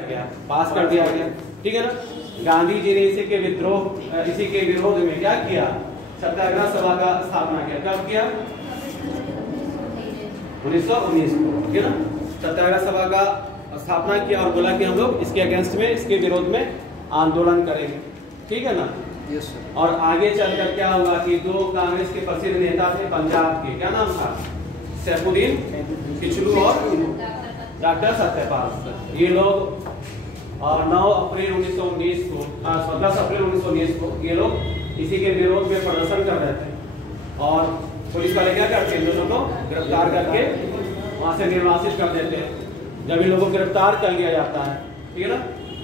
गया, पास कर दिया गया, ठीक है ना। गांधी जी ने इसी के विरोध में क्या किया, सत्याग्रह सभा का स्थापना किया। कब किया? 1919 को, ठीक है ना। सत्याग्रह सभा का स्थापना किया और बोला कि हम लोग इसके अगेंस्ट में, इसके विरोध में आंदोलन करेंगे, ठीक है ना। Yes sir. और आगे चलकर क्या हुआ कि दो कांग्रेस के प्रसिद्ध नेता थे पंजाब के, क्या नाम था, सैफुद्दीन किचलू और डॉक्टर सत्यपाल। ये लोग 9 अप्रैल 1919 को 10 अप्रैल 1919 को ये लोग इसी के विरोध में प्रदर्शन कर रहे थे और पुलिस वाले क्या करते हैं, दोनों को गिरफ्तार करके वहां से निर्वासित कर देते हैं। जब इन लोगों को गिरफ्तार कर लिया जाता है, ठीक है ना,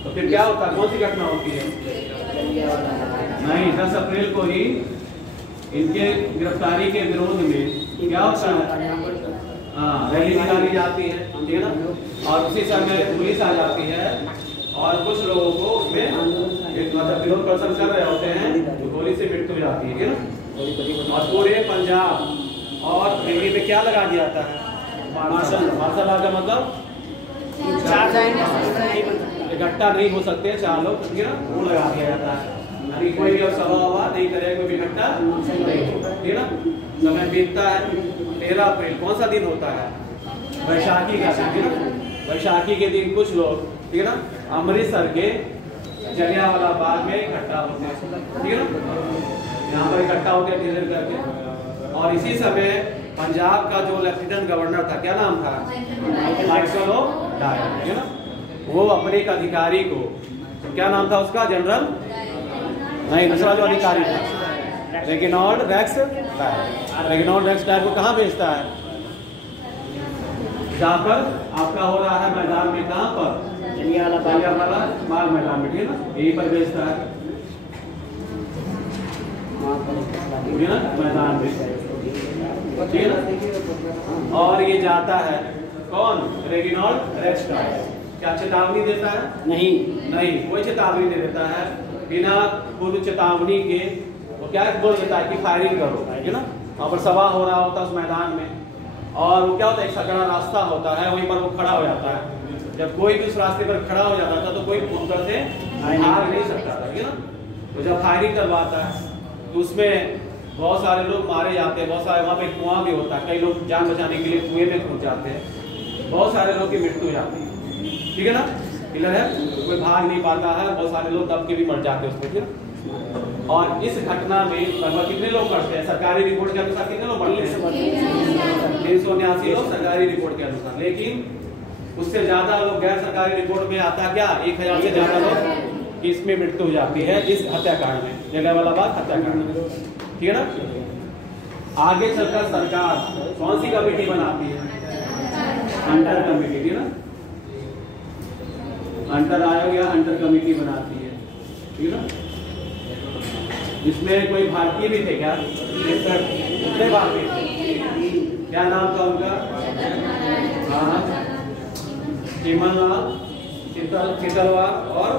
तो फिर क्या होता है, कौन सी घटना होती है? नहीं, 10 अप्रैल को ही इनके गिरफ्तारी के विरोध में क्या होता है, रैली निकाली जाती है, ठीक है ना। और उसी समय पुलिस आ जाती है और कुछ लोगों को उसमें मतलब विरोध प्रदर्शन कर रहे होते हैं तो गोली से मृत्यु हो जाती है, ठीक है ना। और पूरे पंजाब और दिल्ली में क्या लगा दिया जाता है, मार्शल लॉ का मतलब इकट्ठा नहीं हो सकते 4 लोग, ठीक है ना, वो लगा दिया जाता है। यानी कोई भी सभा वभा नहीं करेगा, कोई भी इकट्ठा नहीं होगा, ठीक है ना। समय बीतता है, 13 अप्रैल कौन सा दिन होता है, वैशाखी का दिन, ठीक है ना। वैशाखी के दिन कुछ लोग, ठीक है ना, अमृतसर के जलियांवाला बाग में इकट्ठा होते हैं, ठीक है ना, यहाँ पर इकट्ठा होते हैं डिनर करके। और इसी समय पंजाब का जो लेफ्टिनेंट गवर्नर था, क्या नाम था, माइकल ओ'डायर, ठीक है ना, वो अपने एक अधिकारी को, क्या नाम था उसका, जनरल नहीं, दूसरा जो अधिकारी था Reginald Rex Dyer. Reginald Rex Dyer को कहाँ भेजता है, जहाँ पर आपका हो रहा है मैदान में, कहाँ पर, जलियांवाला बाग मैदान में, ठीक है ना, यहीं पर भेजता है, ठीक है ना, मैदान में, ठीक है ना। और ये जाता है कौन, रेगिनाल्ड रेक्स डायर। क्या चेतावनी देता है? नहीं, कोई चेतावनी नहीं देता है, बिना पूर्व चेतावनी के वो क्या बोल देता है कि फायरिंग करो, ठीक है ना। वहाँ पर सभा हो रहा होता है उस मैदान में और वो क्या होता है, एक सकड़ा रास्ता होता है, वहीं पर वो खड़ा हो जाता है। जब कोई भी उस रास्ते पर खड़ा हो जाता था तो कोई ऊपर से भाग नहीं सकता था, ठीक है ना। तो जब फायरिंग करवाता है तो उसमें बहुत सारे लोग मारे जाते हैं, बहुत सारे, वहाँ पे कुआं भी होता है, कई लोग जान बचाने के लिए कुएं में कूद जाते हैं, बहुत सारे लोग की मृत्यु हो जाती है, ठीक है ना। क्लियर है, कोई भाग नहीं पाता है, बहुत सारे लोग दब के भी मर जाते हैं उसमें, ठीक है। और इस घटना में लगभग कितने लोग मरते हैं, सरकारी रिपोर्ट के अनुसार कितने लोग मरते हैं, 379 लोग सरकारी रिपोर्ट के अनुसार। लेकिन उससे ज्यादा लोग गैर सरकारी रिपोर्ट में आता क्या, 1000 से ज्यादा लोग की इसमें मृत्यु हो जाती है इस हत्याकांड में, जलियांवाला बाग हत्याकांड में, ठीक है ना। आगे चलकर सरकार कौन सी कमेटी बनाती है, हंटर कमेटी, ठीक है ना, हंटर आयोग या हंटर कमेटी बनाती है, ठीक है ना। इसमें कोई भारतीय भी थे क्या, कितने भारतीय थे, क्या नाम था उनका, हाँ, चिमनलाल चितलवार और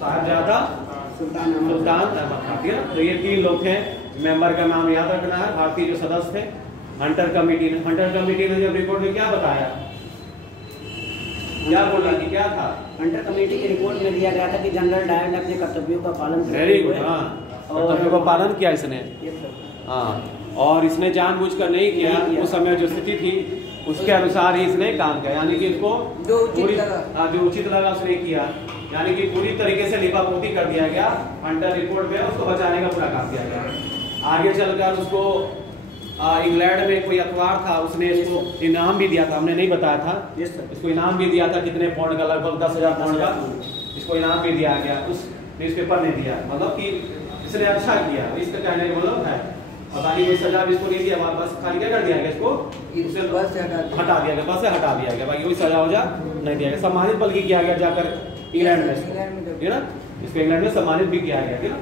साहबजादा सुल्तान अहमद खान, ठीक है ना। तो ये 3 लोग थे, मेंबर का नाम याद रखना है, भारतीय जो सदस्य थे हंटर कमेटी ने। हंटर कमेटी ने जब रिपोर्ट में क्या बताया, क्या बोला कि क्या था, हंटर कमेटी की रिपोर्ट में दिया गया था कि जनरल डायर ने अपने कर्तव्यों का पालन किया, वेरी गुड, हाँ, कर्तव्यों का पालन किया इसने, हाँ, और इसने जानबूझकर नहीं किया, उस समय जो स्थिति थी उसके अनुसार ही इसने काम किया, यानी कि इसको जो उचित लगा उसने किया, यानी कि पूरी तरीके से लिपापोती कर दिया गया हंटर रिपोर्ट में, उसको बचाने का पूरा काम किया गया। आगे चलकर उसको इंग्लैंड में कोई अखबार था, उसने इसको इनाम भी दिया था, हमने नहीं बताया था, इसको इनाम भी दिया था, कितने पाउंड का, लगभग 10,000 पाउंड का इसको इनाम भी दिया गया, उस न्यूज़पेपर ने दिया, मतलब कि इसने अच्छा किया, इसका कहने का मतलब है। और बाकी कोई सजा भी इसको नहीं दिया, बस खाली क्या कर दिया गया, इसको उसे बस से हटा दिया गया, बस से हटा दिया गया, बाकी कोई सजा वजा नहीं दिया गया। सम्मानित बल्कि किया गया जाकर इंग्लैंड में, ठीक है ना, इसको इंग्लैंड में सम्मानित भी किया गया, ठीक है ना,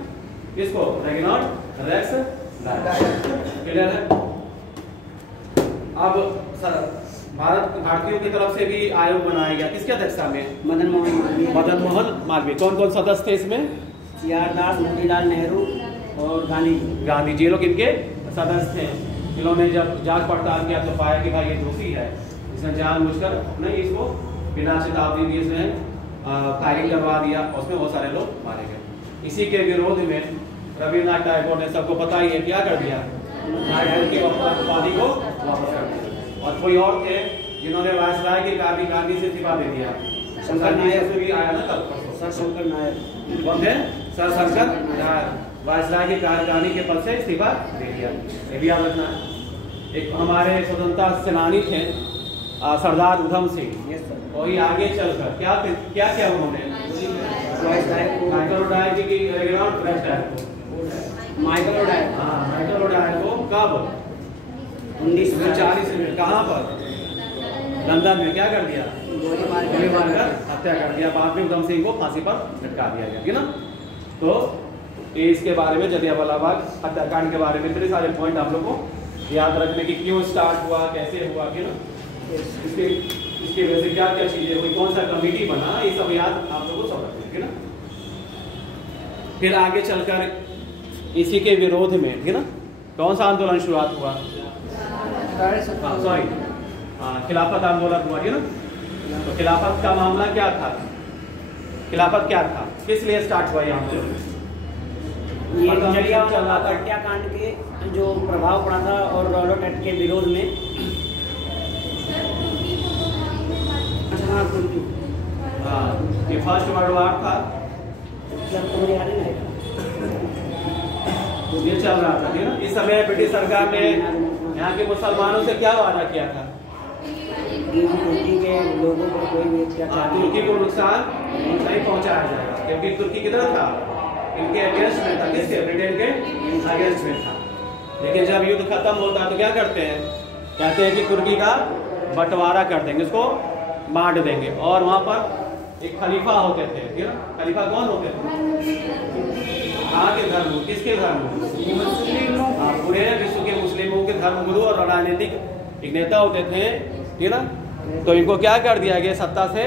इसको रेगिनाल्ड रेक्स डायर है। अब भारतीयों की तरफ से भी आयोग बनाया गया, किसके अध्यक्षता में, मदन मोहन मालवीय। कौन कौन सदस्य थे इसमें, CR दास, मोतीलाल नेहरू और गांधी जी लोग इनके सदस्य थे। इन्होंने जब जांच पड़ताल किया तो पाया कि भाई ये दोषी है, इसने जानबूझकर नहीं इसको बिना चेतावनी दिए इसने फायरिंग करवा दिया, उसमें बहुत सारे लोग मारे गए। इसी के विरोध में रविन्द्रनाथ टैगोर ने, सबको पता ही है, क्या कर दिया, की उपाधि को वापस कर दिया। और कोई और थे जिन्होंने वायसराय की कार्यकारिणी से इस्तीफा दे दिया। शंकर नायर से भी आया ना कल, सर शंकर नायर कौन थे, सर शंकर नायर, वायसराय की कार्यकारिणी के पद से इस्तीफा दे दिया। ये भी याद रखना है। एक हमारे स्वतंत्रता सेनानी थे सरदार उधम सिंह, वही आगे चलकर क्या क्या उन्होंने माइकल ओडायर को कब 1940 में कहाँ पर, लंदन में क्या कर दिया, गोली मारकर हत्या कर दिया। बाद में उधम सिंह को फांसी पर लटका दिया गया, है ना। तो इसके बारे में जलियांवाला बाग हत्याकांड के बारे में इतने सारे पॉइंट आप लोग को याद रखने की, क्यों स्टार्ट हुआ, कैसे हुआ, है ना, इसके वजह से क्या क्या चीजें हुई, कौन सा कमेटी बना, ये सब याद आप लोगों को सब रखना है ना। फिर आगे चलकर इसी के विरोध में, है ना, कौन सा आंदोलन शुरुआत हुआ, सॉरी खिलाफत आंदोलन हुआ, है ना। तो खिलाफत का मामला क्या था, खिलाफत क्या था, किस लिए स्टार्ट हुआ यहाँ पे, ये जलियांवाला हत्याकांड के जो प्रभाव पड़ा था और रॉलेट एक्ट के विरोध में। हाँ, ये फर्स्ट वर्ल्ड वॉर था, तो ये चल रहा था, ना। इस समय ब्रिटिश सरकार ने यहाँ के मुसलमानों से क्या वादा किया था, तुर्की के लोगों को कोई भी तुर्की को नुकसान नहीं पहुंचाया जाएगा, क्योंकि तुर्की किधर था, इनके अगेंस्ट में था, किसके, ब्रिटेन के अगेंस्ट में था। लेकिन जब युद्ध खत्म होता है तो क्या करते हैं, कहते हैं कि तुर्की का बंटवारा कर देंगे, इसको बांट देंगे। और वहाँ पर एक खलीफा होते थे, ना, खलीफा कौन होते थे, कहाँ के धर्म, किसके धर्म, पूरे विश्व के मुस्लिमों के धर्मगुरु और राजनीतिक एक नेता होते थे, है ना। तो इनको क्या कर दिया गया, सत्ता से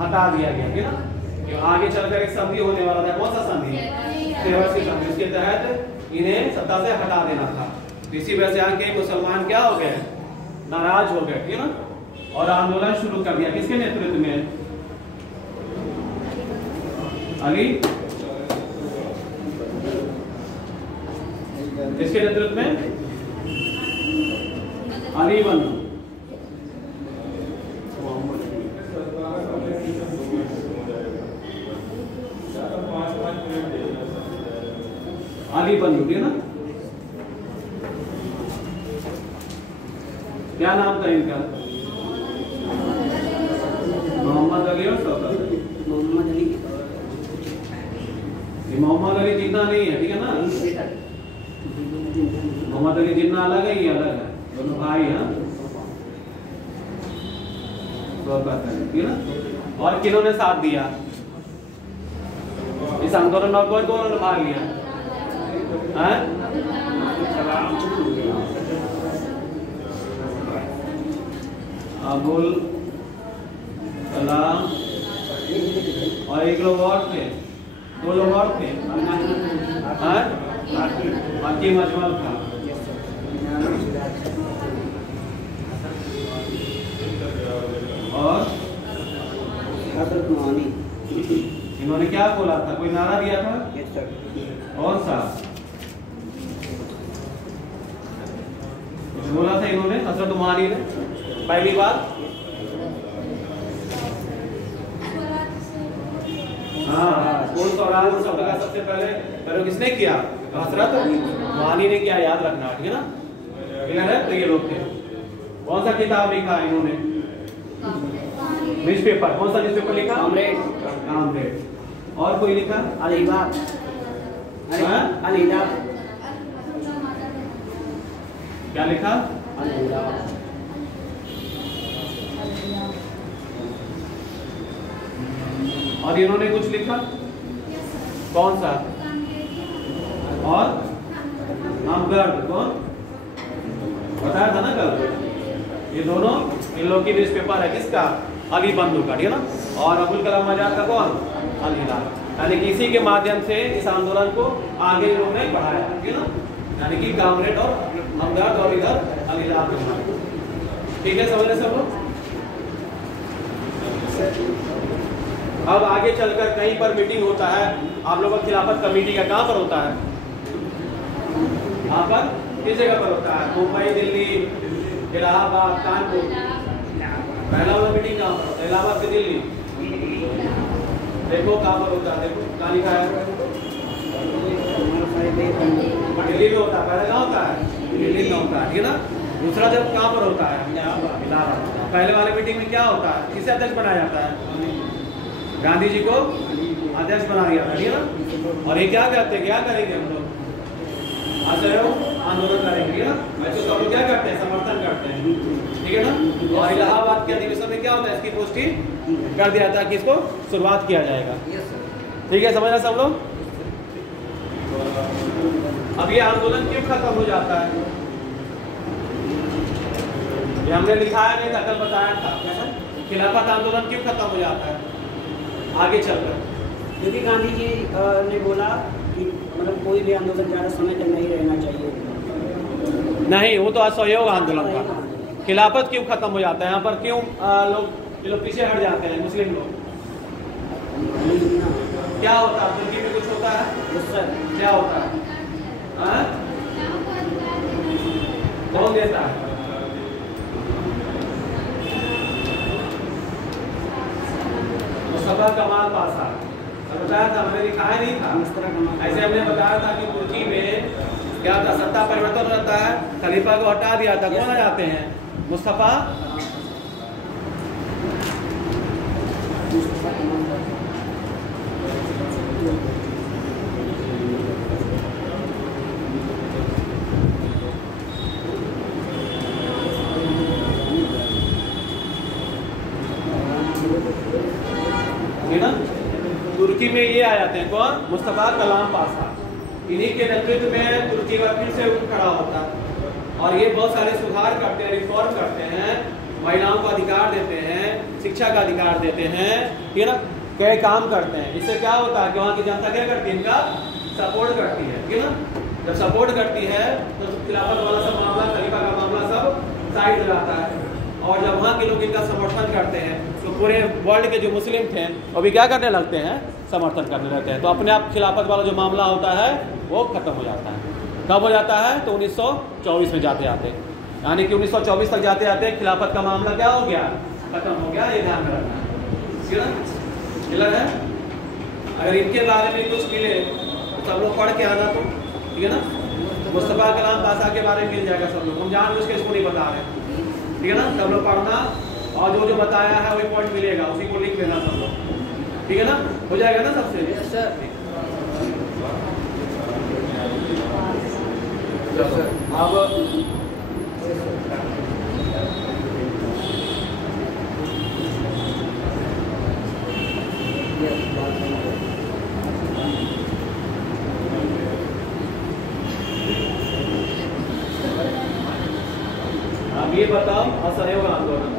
हटा दिया गया, है ना। आगे चलकर एक संधि होने वाला था, कौन सा संधि, की संधि, उसके तहत इन्हें सत्ता से हटा देना था। तो इसी वजह से यहाँ के मुसलमान क्या हो गए, नाराज हो गए, है ना, और आंदोलन शुरू कर दिया। किसके नेतृत्व में, अली, किसके नेतृत्व में, अली बंधु, अली बंधु, है ना। क्या नाम था इनका, मोहम्मद अली और शौकत अली। मोहम्मद अली, मोहम्मद अली जिन्ना नहीं है, ठीक है ना, मोहम्मद अली जिन्ना अलग है, ये अलग है, दोनों भाई हैं, ठीक है ना। और किन्होंने साथ दिया इस आंदोलन में, कौन कौन भाग लिया, अबुल कलाम और एक लोग और थे, दो लोग और थे, हकीम अजमल था, और इन्होंने क्या बोला था, कोई नारा दिया था, कौन सा बोला था इन्होंने, हजरत उमानी ने पहली बात, स्वराज शब्द का सबसे पहले प्रयोग किसने किया, हजरत उमानी ने किया, याद रखना, ठीक है ना, क्लियर है। तो ये लोग थे। कौन सा किताब लिखा इन्होंने, न्यूज़पेपर, कौन सा न्यूज़पेपर लिखा, कामरेड। और कोई लिखा, अलीबाग, क्या लिखा, और इन्होंने कुछ लिखा, कौन सा, और हमदर्द, कौन बताया था ना कल, ये दोनों इन लोग की न्यूज़पेपर है, किसका, अली बंधु का, ठीक है ना। और अबुल कलाम आजाद का कौन, अल हिलाल, यानी कि इसी के माध्यम से इस आंदोलन को आगे इन लोगों ने बढ़ाया, ठीक है ना, यानी कि कामरेड और हमदर्द और इधर अल हिलाल, ठीक है, समझ रहे सब लोग। अब आगे चलकर कहीं पर मीटिंग होता है, आप लोगों का खिलाफत कमेटी का कहाँ पर होता है? यहाँ पर किस जगह पर होता है? मुंबई, दिल्ली, इलाहाबाद, कानपुर। पहला वाला मीटिंग कहाँ पर होता है? इलाहाबाद से दिल्ली। देखो कहाँ पर होता है, देखो कहाँ लिखा है? दिल्ली में होता है। पहले कहाँ होता है? दिल्ली में होता है, ठीक है ना। दूसरा जब कहाँ पर होता है? इलाहाबाद। पहले वाले मीटिंग में क्या होता है? किसे अध्यक्ष बनाया जाता है? गांधी जी को अध्यक्ष बना दिया था, ठीक है ना। और ये क्या करते हैं, क्या करेंगे हम लोग? असहयोग आंदोलन करेंगे ना। वैसे सब लोग क्या करते हैं? समर्थन करते हैं, ठीक है ना। और इलाहाबाद के अधिवेशन में क्या होता है? इसकी पुष्टि कर दिया था कि इसको शुरुआत किया जाएगा, ठीक है। समझना सब लोग। अब ये आंदोलन क्यों खत्म हो जाता है? ये हमने लिखाया नहीं था, कल बताया था। खिलाफत आंदोलन क्यों खत्म हो जाता है आगे चलकर? क्योंकि गांधी जी ने बोला कि मतलब कोई भी आंदोलन ज़्यादा समय तक नहीं रहना चाहिए। नहीं, वो तो असहयोग आंदोलन था। खिलाफत क्यों खत्म हो जाता है? यहाँ पर क्यों ये लोग पीछे हट जाते हैं, मुस्लिम लोग? क्या होता है? तुर्की में कुछ होता है? क्या होता है? कौन देता है? मुस्तफा कमाल पाशा बताया था, हमने दिखाया नहीं था। ऐसे हमने बताया था कि तुर्की में क्या था? सत्ता परिवर्तन रहता है, खलीफा को हटा दिया था। कौन आ जाते हैं? मुस्तफा ना। तुर्की में ये आ जाते हैं, कौन? मुस्तफा कलाम पाशा। इन्हीं के नेतृत्व में तुर्की का फिर से उठ खड़ा होता है और ये बहुत सारे सुधार करते हैं, रिफॉर्म करते हैं, महिलाओं को अधिकार देते हैं, शिक्षा का अधिकार देते हैं, ठीक है ना। कई काम करते हैं। इससे क्या होता है कि वहाँ की जनता क्या करती है? इनका सपोर्ट करती है, ठीक है ना। जब सपोर्ट करती है तो खिलाफत वाला सब मामला, खलीफा का मामला सब साइड हो जाता है। और जब वहाँ के लोग इनका समर्थन करते हैं तो पूरे वर्ल्ड के जो मुस्लिम थे वो भी क्या करने लगते हैं? समर्थन करने लगते हैं। तो अपने आप खिलाफत वाला जो मामला होता है वो खत्म हो जाता है। कब हो जाता है? तो 1924 में जाते आते, यानी कि 1924 तक जाते आते खिलाफत का मामला क्या हो गया? खत्म हो गया। ये ध्यान में रखना है, क्लियर है। अगर इनके बारे में कुछ मिले तो सब लोग पढ़ के आना, तो ठीक है ना। मुस्तफा कलाम पाशा के बारे में मिल जाएगा सब लोग, हम जानबूझ के इसको नहीं बता रहे, ठीक है ना। सब लोग पढ़ना और जो जो बताया है वही पॉइंट मिलेगा, उसी को लिख देना सब लोग, ठीक है ना। हो जाएगा ना सबसे? अब ये बताओ असहयोग आंदोलन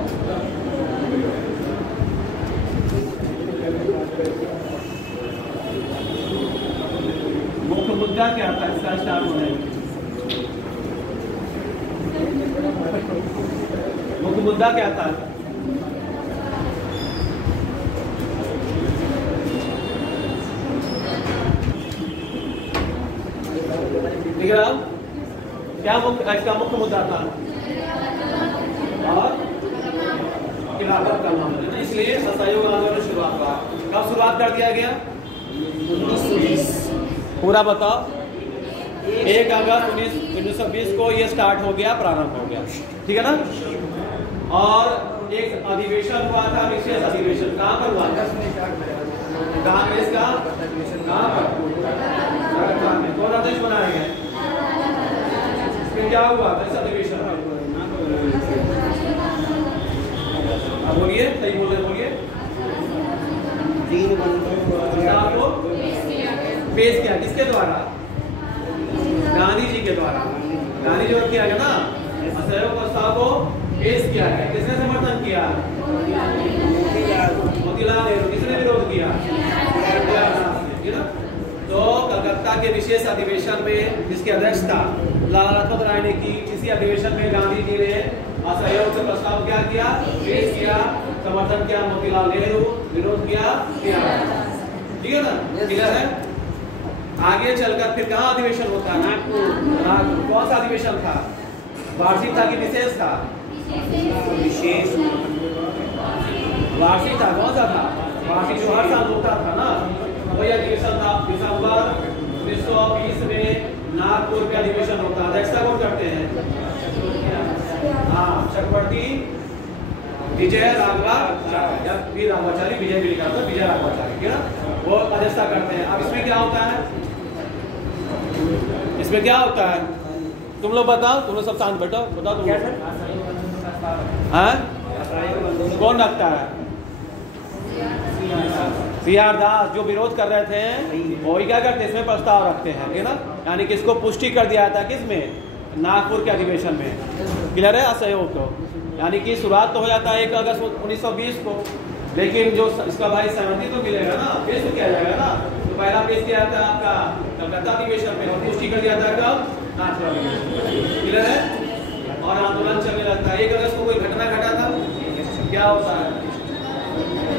मुख्य मुद्दा क्या था इसका स्टार्ट होने में? मुख्य मुद्दा क्या था? ठीक है, क्या इसका मुख्य मुद्दा था? और खिलाफत का मामला, इसलिए असहयोग आंदोलन शुरुआत हुआ। कब शुरुआत कर दिया गया? 1920। पूरा बताओ। 1 अगस्त 1920 को ये स्टार्ट हो गया, प्रारंभ हो गया, ठीक है ना। और एक अधिवेशन हुआ था, विशेष अधिवेशन। कहाँ पर हुआ था? कांग्रेस का कहाँ पर? कौन अध्यक्ष बनाए गए? क्या हुआ था इस अधिवेशन में? बोलिए, सही बोल रहे, बोलिए। आपको पेश किया किसके द्वारा? गांधी जी के द्वारा। गांधी जी को किया गया ना, असहयोग प्रस्ताव को पेश किया है। किसने समर्थन किया? मोतीलाल नेहरू। किसने विरोध किया? तो कलकत्ता के विशेष अधिवेशन में जिसकी अध्यक्षता लाला लाजपत राय ने की, इसी अधिवेशन में गांधी जी ने असहयोग से प्रस्ताव क्या किया? पेश किया समर्थन किया मोतीलाल नेहरू, विरोध किया ठीक है ना, क्लियर है। आगे चलकर फिर कहाँ अधिवेशन होता है? नागपुर। कौन सा अधिवेशन था? वार्षिक था कि विशेष था? विशेष वार्षिक था। कौन सा था? वार्षिक जो हर साल होता था ना, वही अधिवेशन था। दिसंबर 1920 में नागपुर में अधिवेशन होता है। अध्यक्षता कौन करते हैं? हाँ, चक्रवर्ती विजय राघवाचार्य, विजय भी लिखा था, विजय राघवाचार्य, ठीक है, वो अध्यक्षता करते हैं। अब इसमें क्या होता है? इसमें क्या होता है? तुम लोग बताओ, तुम लोग सब शांत बैठो, बताओ तुम लोग। कौन रखता है? सीआर दास, जो विरोध कर रहे थे वही क्या करते हैं? इसमें प्रस्ताव रखते हैं, ठीक है ना, यानी किसको पुष्टि कर दिया था? किसमें? नागपुर के अधिवेशन में। क्लियर है? असहयोग को, यानी कि शुरुआत तो हो जाता है 1 अगस्त 1920 को, लेकिन जो इसका भाई सहमति तो मिलेगा ना, पेश तो किया जाएगा ना। तो पहला पेश किया था आपका कलकत्ता अधिवेशन में, और पुष्टि कर दिया था कब? नागपुर अधिवेशन। क्लियर है? और आंदोलन चलने लगता है। 1 अगस्त को कोई घटना घटा था, क्या होता है?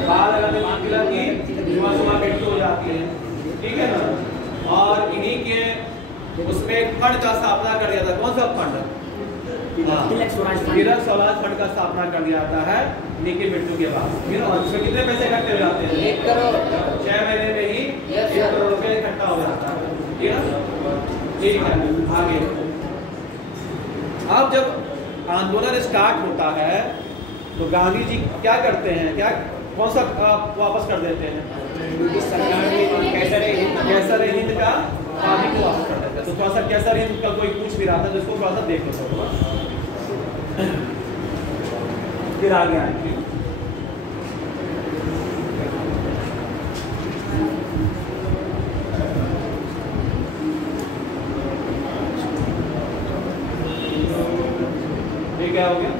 बाल लगाने मांगला की जुमा मृत्यु हो जाती है, ठीक है ना। और इन्हीं के उसमें फंड का स्थापना कर दिया था। कौन सा फंड? तिलक स्वराज फंड का स्थापना कर दिया जाता है इन्हीं की मृत्यु के बाद। और इसमें कितने पैसे इकट्ठे हो जाते हैं? 1 करोड़। 6 महीने में ही 1 करोड़ रुपए इकट्ठा हो जाता है, ठीक है। ठीक है, आगे अब जब आंदोलन स्टार्ट होता है तो गांधी जी क्या करते हैं? क्या कौन सा वापस कर देते हैं? ब्रिटिश सरकार ने कैसर हिंद का पानी को वापस कर देते हैं। तो थोड़ा सा कैसर हिंद का कोई पूछ भी रहा था, जिसको थोड़ा सा देख लो, फिर आगे आएंगे। ये क्या हो गया?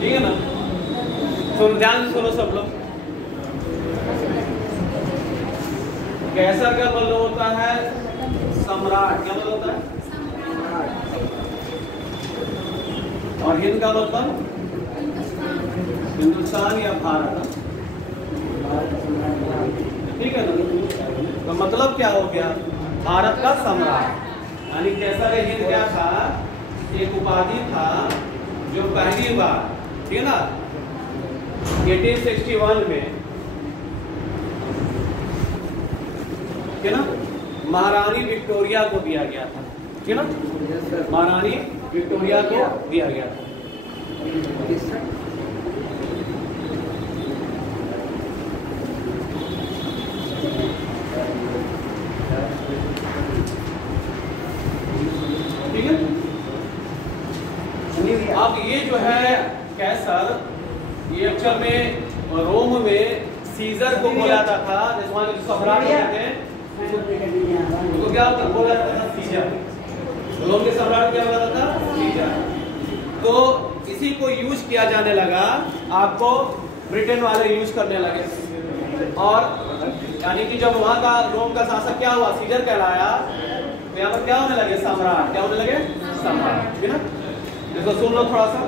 ठीक है ना। सुन, ध्यान से सुनो सब लोग। कैसर का मतलब होता है सम्राट। क्या मतलब होता है? और हिंद का मतलब हिंदुस्तान या भारत, ठीक है ना। तो मतलब क्या हो गया? भारत का सम्राट। यानी कैसर हिंद क्या था? एक उपाधि था जो पहली बार, ठीक है ना, 1861 में, ठीक है ना, महारानी विक्टोरिया को दिया गया था, ठीक है ना, महारानी विक्टोरिया को दिया गया था। ठीक है। अब ये जो है कैसर, ये अक्षर में रोम में सीजर को बोला जाता था, जैसे वहां जो सम्राट होते थे उनको क्या बोला जाता था? सीजर। रोम के सम्राट क्या बोला जाता था? सीजर। तो इसी को यूज किया जाने लगा, आपको ब्रिटेन वाले यूज करने लगे, और यानी कि जब वहां का रोम का शासक क्या हुआ? सीजर कहलाया, तो यहाँ पर क्या होने लगे? सम्राट। क्या होने लगे? सम्राट, ठीक है ना। इसको सुन लो थोड़ा सा।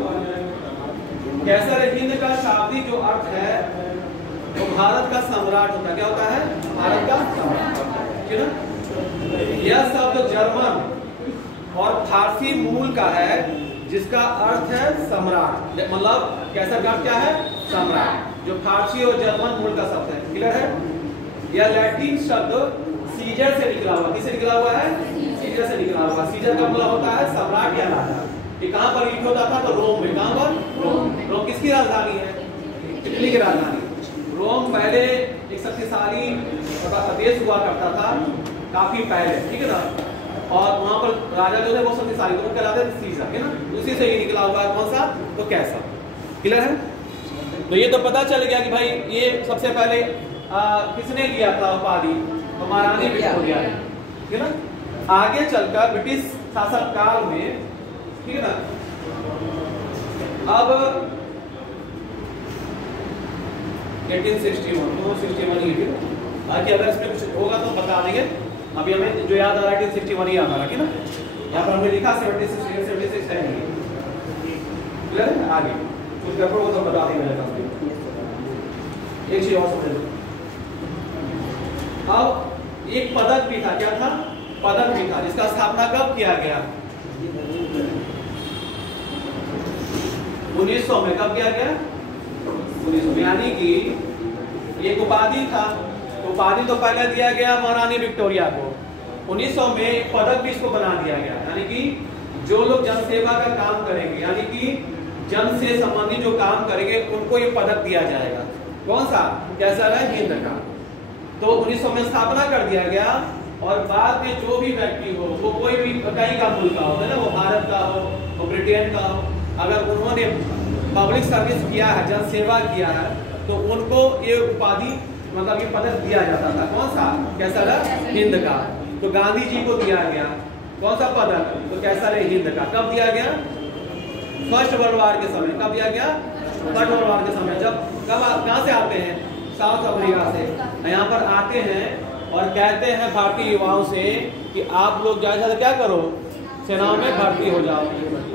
कैसर हिंद का शाब्दिक जो अर्थ है वो भारत का सम्राट होता है। क्या होता है? भारत का सम्राट, ठीक है ना। यह शब्द जर्मन और फारसी मूल का है, जिसका अर्थ है सम्राट। मतलब कैसर का अर्थ क्या है? सम्राट, जो फारसी और जर्मन मूल का शब्द है। क्लियर है? यह लैटिन शब्द सीजर से निकला हुआ। किससे निकला हुआ है? सीजर से निकला हुआ। सीजर का मतलब होता है सम्राट या राजा। ये कहाँ पर युद्ध होता था? तो रोम में। कहाँ पर? रोम। रोम किसकी राजधानी है? इटली की राजधानी। रोम पहले एक शक्तिशाली देश हुआ करता था, काफी पहले, ठीक है ना। और वहां पर राजा जो थे वो शक्तिशाली, तो वो कहलाते थे सीजर, है ना। उसी से ये निकला हुआ है कौन सा, तो कैसा। क्लियर है। तो ये तो पता चल गया कि भाई ये सबसे पहले किसने लिया था उपाधि, तो महारानी विक्टोरिया ने, ठीक है ना। आगे चलकर ब्रिटिश शासन काल में, ठीक है ना, अब 1861 लिखी है, ताकि अगर इसमें कुछ होगा तो बता देंगे। अभी हमें जो याद आ रहा है 1861 ही याद आ रहा है ना। यहाँ पर हमने लिखा 76 है। क्लियर है। आगे कुछ गड़बड़ हो तो बता देंगे। एक चीज और समझ लो, अब एक पदक भी था, क्या था, पदक भी था, जिसका स्थापना कब किया गया, 1900 में। कब किया गया, 1900 में। यानी कि एक उपाधि था, उपाधि तो पहले दिया गया महारानी विक्टोरिया को, 1900 में एक पदक भी इसको बना दिया गया। यानी कि जो लोग जनसेवा का काम करेंगे, यानी कि जन से संबंधित जो काम करेंगे, उनको ये पदक दिया जाएगा। कौन सा, कैसा है, हिंद का। तो 1900 में स्थापना कर दिया गया। और बाद में जो भी व्यक्ति हो, वो कोई भी कहीं का मुल्क का हो, है ना, वो भारत का हो, वो ब्रिटेन का हो, अगर उन्होंने पब्लिक सर्विस किया है, जन सेवा किया है, तो उनको ये उपाधि, मतलब ये पदक दिया जाता था। कौन सा, कैसा रहा, हिंद का। तो गांधी जी को दिया गया कौन सा पदक, तो कैसा रहे, हिंद का। कब दिया गया, फर्स्ट वर्ल्ड वॉर के समय। कब दिया गया, फर्स्ट वर्ल्ड वॉर के समय। जब कब, कहाँ से आते हैं, साउथ अफ्रीका से यहाँ पर आते हैं और कहते हैं भारतीय युवाओं से कि आप लोग ज्यादा क्या करो, सेनाओं में भर्ती हो जाओ।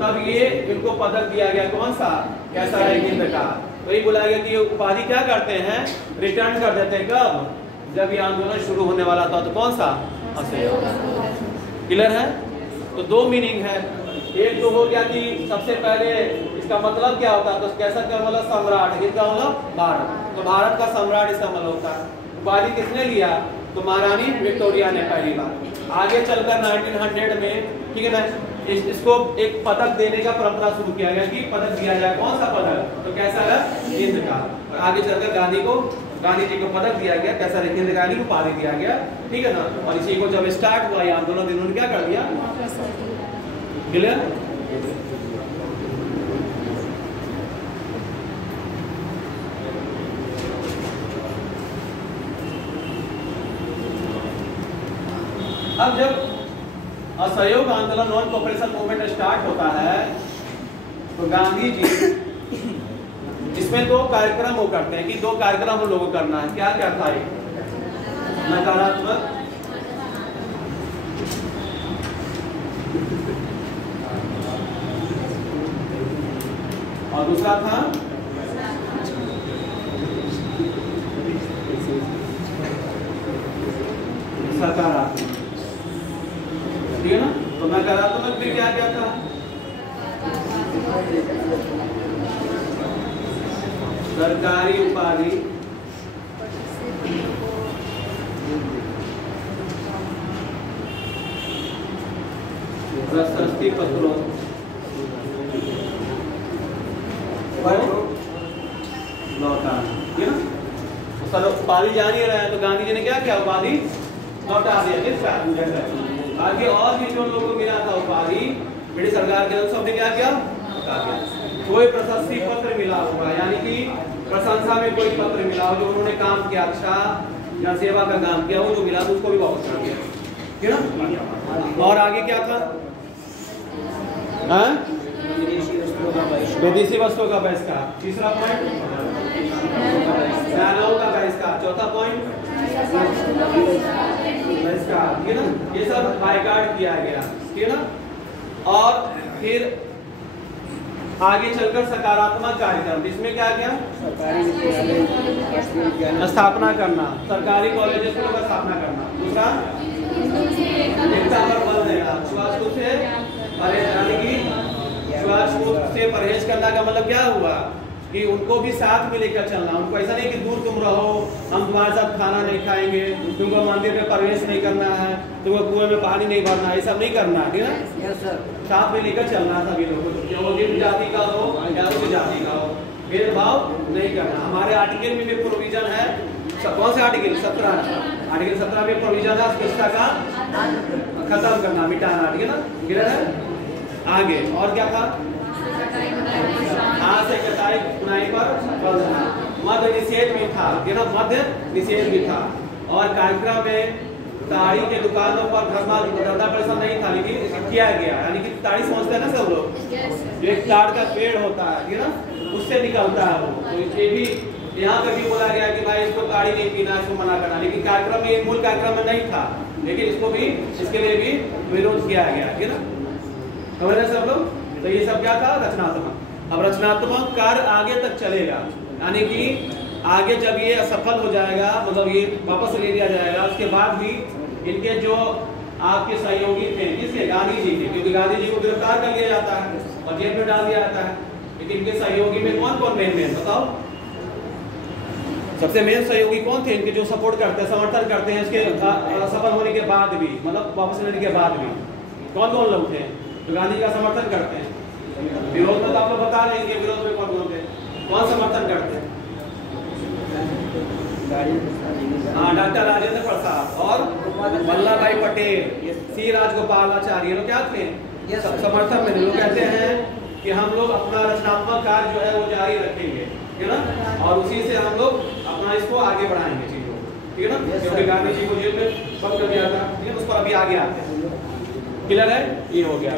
तब ये इनको पदक दिया गया, कौन सा, कैसा है, हिंद का। तो ये बुलाया गया कि ये उपाधि क्या करते हैं, रिटर्न कर देते हैं। कब, जब ये आंदोलन शुरू होने वाला था। तो कौन सा, असहयोग। क्लियर है। तो दो मीनिंग है। एक तो हो गया कि सबसे पहले इसका मतलब क्या होता है, तो कैसा का मतलब सम्राट, इसका मतलब भारत, तो भारत का सम्राट इसका मतलब होता है। उपाधि किसने लिया, तो महारानी विक्टोरिया ने पहली बार। आगे चलकर 1900 में, ठीक है ना, इसको एक पदक देने का परंपरा शुरू किया गया कि पदक दिया जाए। कौन सा पदक, तो कैसा है, हिंद का। और आगे चलकर गांधी जी को पदक दिया गया, कैसा है, हिंद का, को उपाधि दिया गया, ठीक है ना। और इसी को जब स्टार्ट हुआ ये आंदोलन, इन्होंने क्या कर दिया। क्लियर। अब जब असहयोग आंदोलन, नॉन कोऑपरेशन मूवमेंट स्टार्ट होता है, तो गांधी जी इसमें दो कार्यक्रम वो करते हैं कि दो कार्यक्रम हम लोगों को करना है। क्या क्या था, एक नकारात्मक और दूसरा था सकारात्मक, ठीक है ना। तो नकारात्मक में क्या क्या था, सरकारी उपाधि, प्रशस्ति पत्रों लौटाना, ठीक है ना। सर उपाधि जा नहीं रहा है, तो गांधी जी ने क्या किया, उपाधि लौटा दिया। किसका, आगे और भी जो लोगों को मिला था उपाधि, ब्रिटिश सरकार के सबने क्या किया, कोई प्रशस्ति पत्र मिला होगा, यानी कि प्रशंसा में कोई पत्र मिला हो, जो उन्होंने काम किया, अच्छा या सेवा का काम किया, वो जो मिला तो उसको भी वापस कर दिया, ठीक है ना। और आगे क्या था, विदेशी वस्तुओं का बहिष्कार, तीसरा पॉइंट सेनाओं का बहिष्कार, चौथा पॉइंट बहिष्कार, ठीक है ना। ये सब बायकॉट किया गया, ठीक है ना। और फिर आगे चलकर सकारात्मक कार्यक्रम, इसमें क्या किया, स्थापना करना, सरकारी कॉलेजेस की स्थापना करना। दूसरा एकता पर बल देना, छुआछूत से परहेज, यानी कि छुआछूत से परहेज करना का मतलब क्या हुआ कि उनको भी साथ में लेकर चलना। उनको ऐसा नहीं कि दूर तुम रहो, हम तुम्हारे साथ खाना नहीं खाएंगे, तुमको मंदिर में प्रवेश नहीं करना है, तुमको कुएं में पानी नहीं भरना, ये सब नहीं करना, ठीक है ना। साथ में लेकर चलना सभी लोगों को, चाहे वो निम्न जाति का हो या उच्च जाति का हो, भेदभाव नहीं करना। हमारे आर्टिकल में भी प्रोविजन है, कौन से आर्टिकल, 17 आर्टिकल 17 में प्रोविजन है अस्पृश्यता का खत्म करना, मिटाना, ठीक है ना, क्लियर है। आगे और क्या था, हाथ से कटाई बुनाई पर बंधना, मध्य निषेध भी था, ठीक है ना, मध्य निषेध भी था। और कार्यक्रम में ताड़ी के दुकानों पर धरना प्रदर्शन नहीं था, लेकिन किया गया, यानी कि ताड़ी समझते हैं ना सब लोग, जो एक ताड़ का पेड़ होता है, ठीक है ना, उससे निकलता है वो। तो ये भी यहाँ पर भी बोला गया कि भाई इसको ताड़ी नहीं पीना, इसको मना करना, लेकिन कार्यक्रम में, मूल कार्यक्रम में नहीं था, लेकिन इसको भी, इसके लिए भी विरोध किया गया, ठीक है ना, समझ रहे सब लोग। तो ये सब क्या था, रचनात्मक। अब रचनात्मक कार्य आगे तक चलेगा, यानी कि आगे जब ये असफल हो जाएगा, मतलब ये वापस ले लिया जाएगा, उसके बाद भी इनके जो आपके सहयोगी थे, किसके, गांधी जी के, क्योंकि गांधी जी को गिरफ्तार कर लिया जाता है और जेल में डाल दिया जाता है, लेकिन इनके सहयोगी में कौन कौन मेन बताओ, सबसे मेन सहयोगी कौन थे इनके, जो सपोर्ट करते हैं, समर्थन करते हैं इसके असफल होने के बाद भी, मतलब वापस लेने के बाद भी कौन कौन लोग थे जो गांधी का समर्थन करते हैं। विरोध में तो आप लोग बता लेंगे, विरोध में कौन कौन थे, कौन समर्थन करते हैं। हाँ, डॉक्टर राजेंद्र प्रसाद और वल्लभ भाई पटेल, सी राजगोपालाचार्य, लोग क्या थे, ये समर्थन में। लोग कहते हैं कि हम लोग अपना रचनात्मक कार्य जो है वो जारी रखेंगे, ठीक है ना, और उसी से हम लोग अपना इसको आगे बढ़ाएंगे चीजों को, ठीक है ना, क्योंकि गांधी जी को जेल में बंद कर दिया था, ठीक है, उस पर अभी आगे आते हैं, क्लियर है, ये हो गया।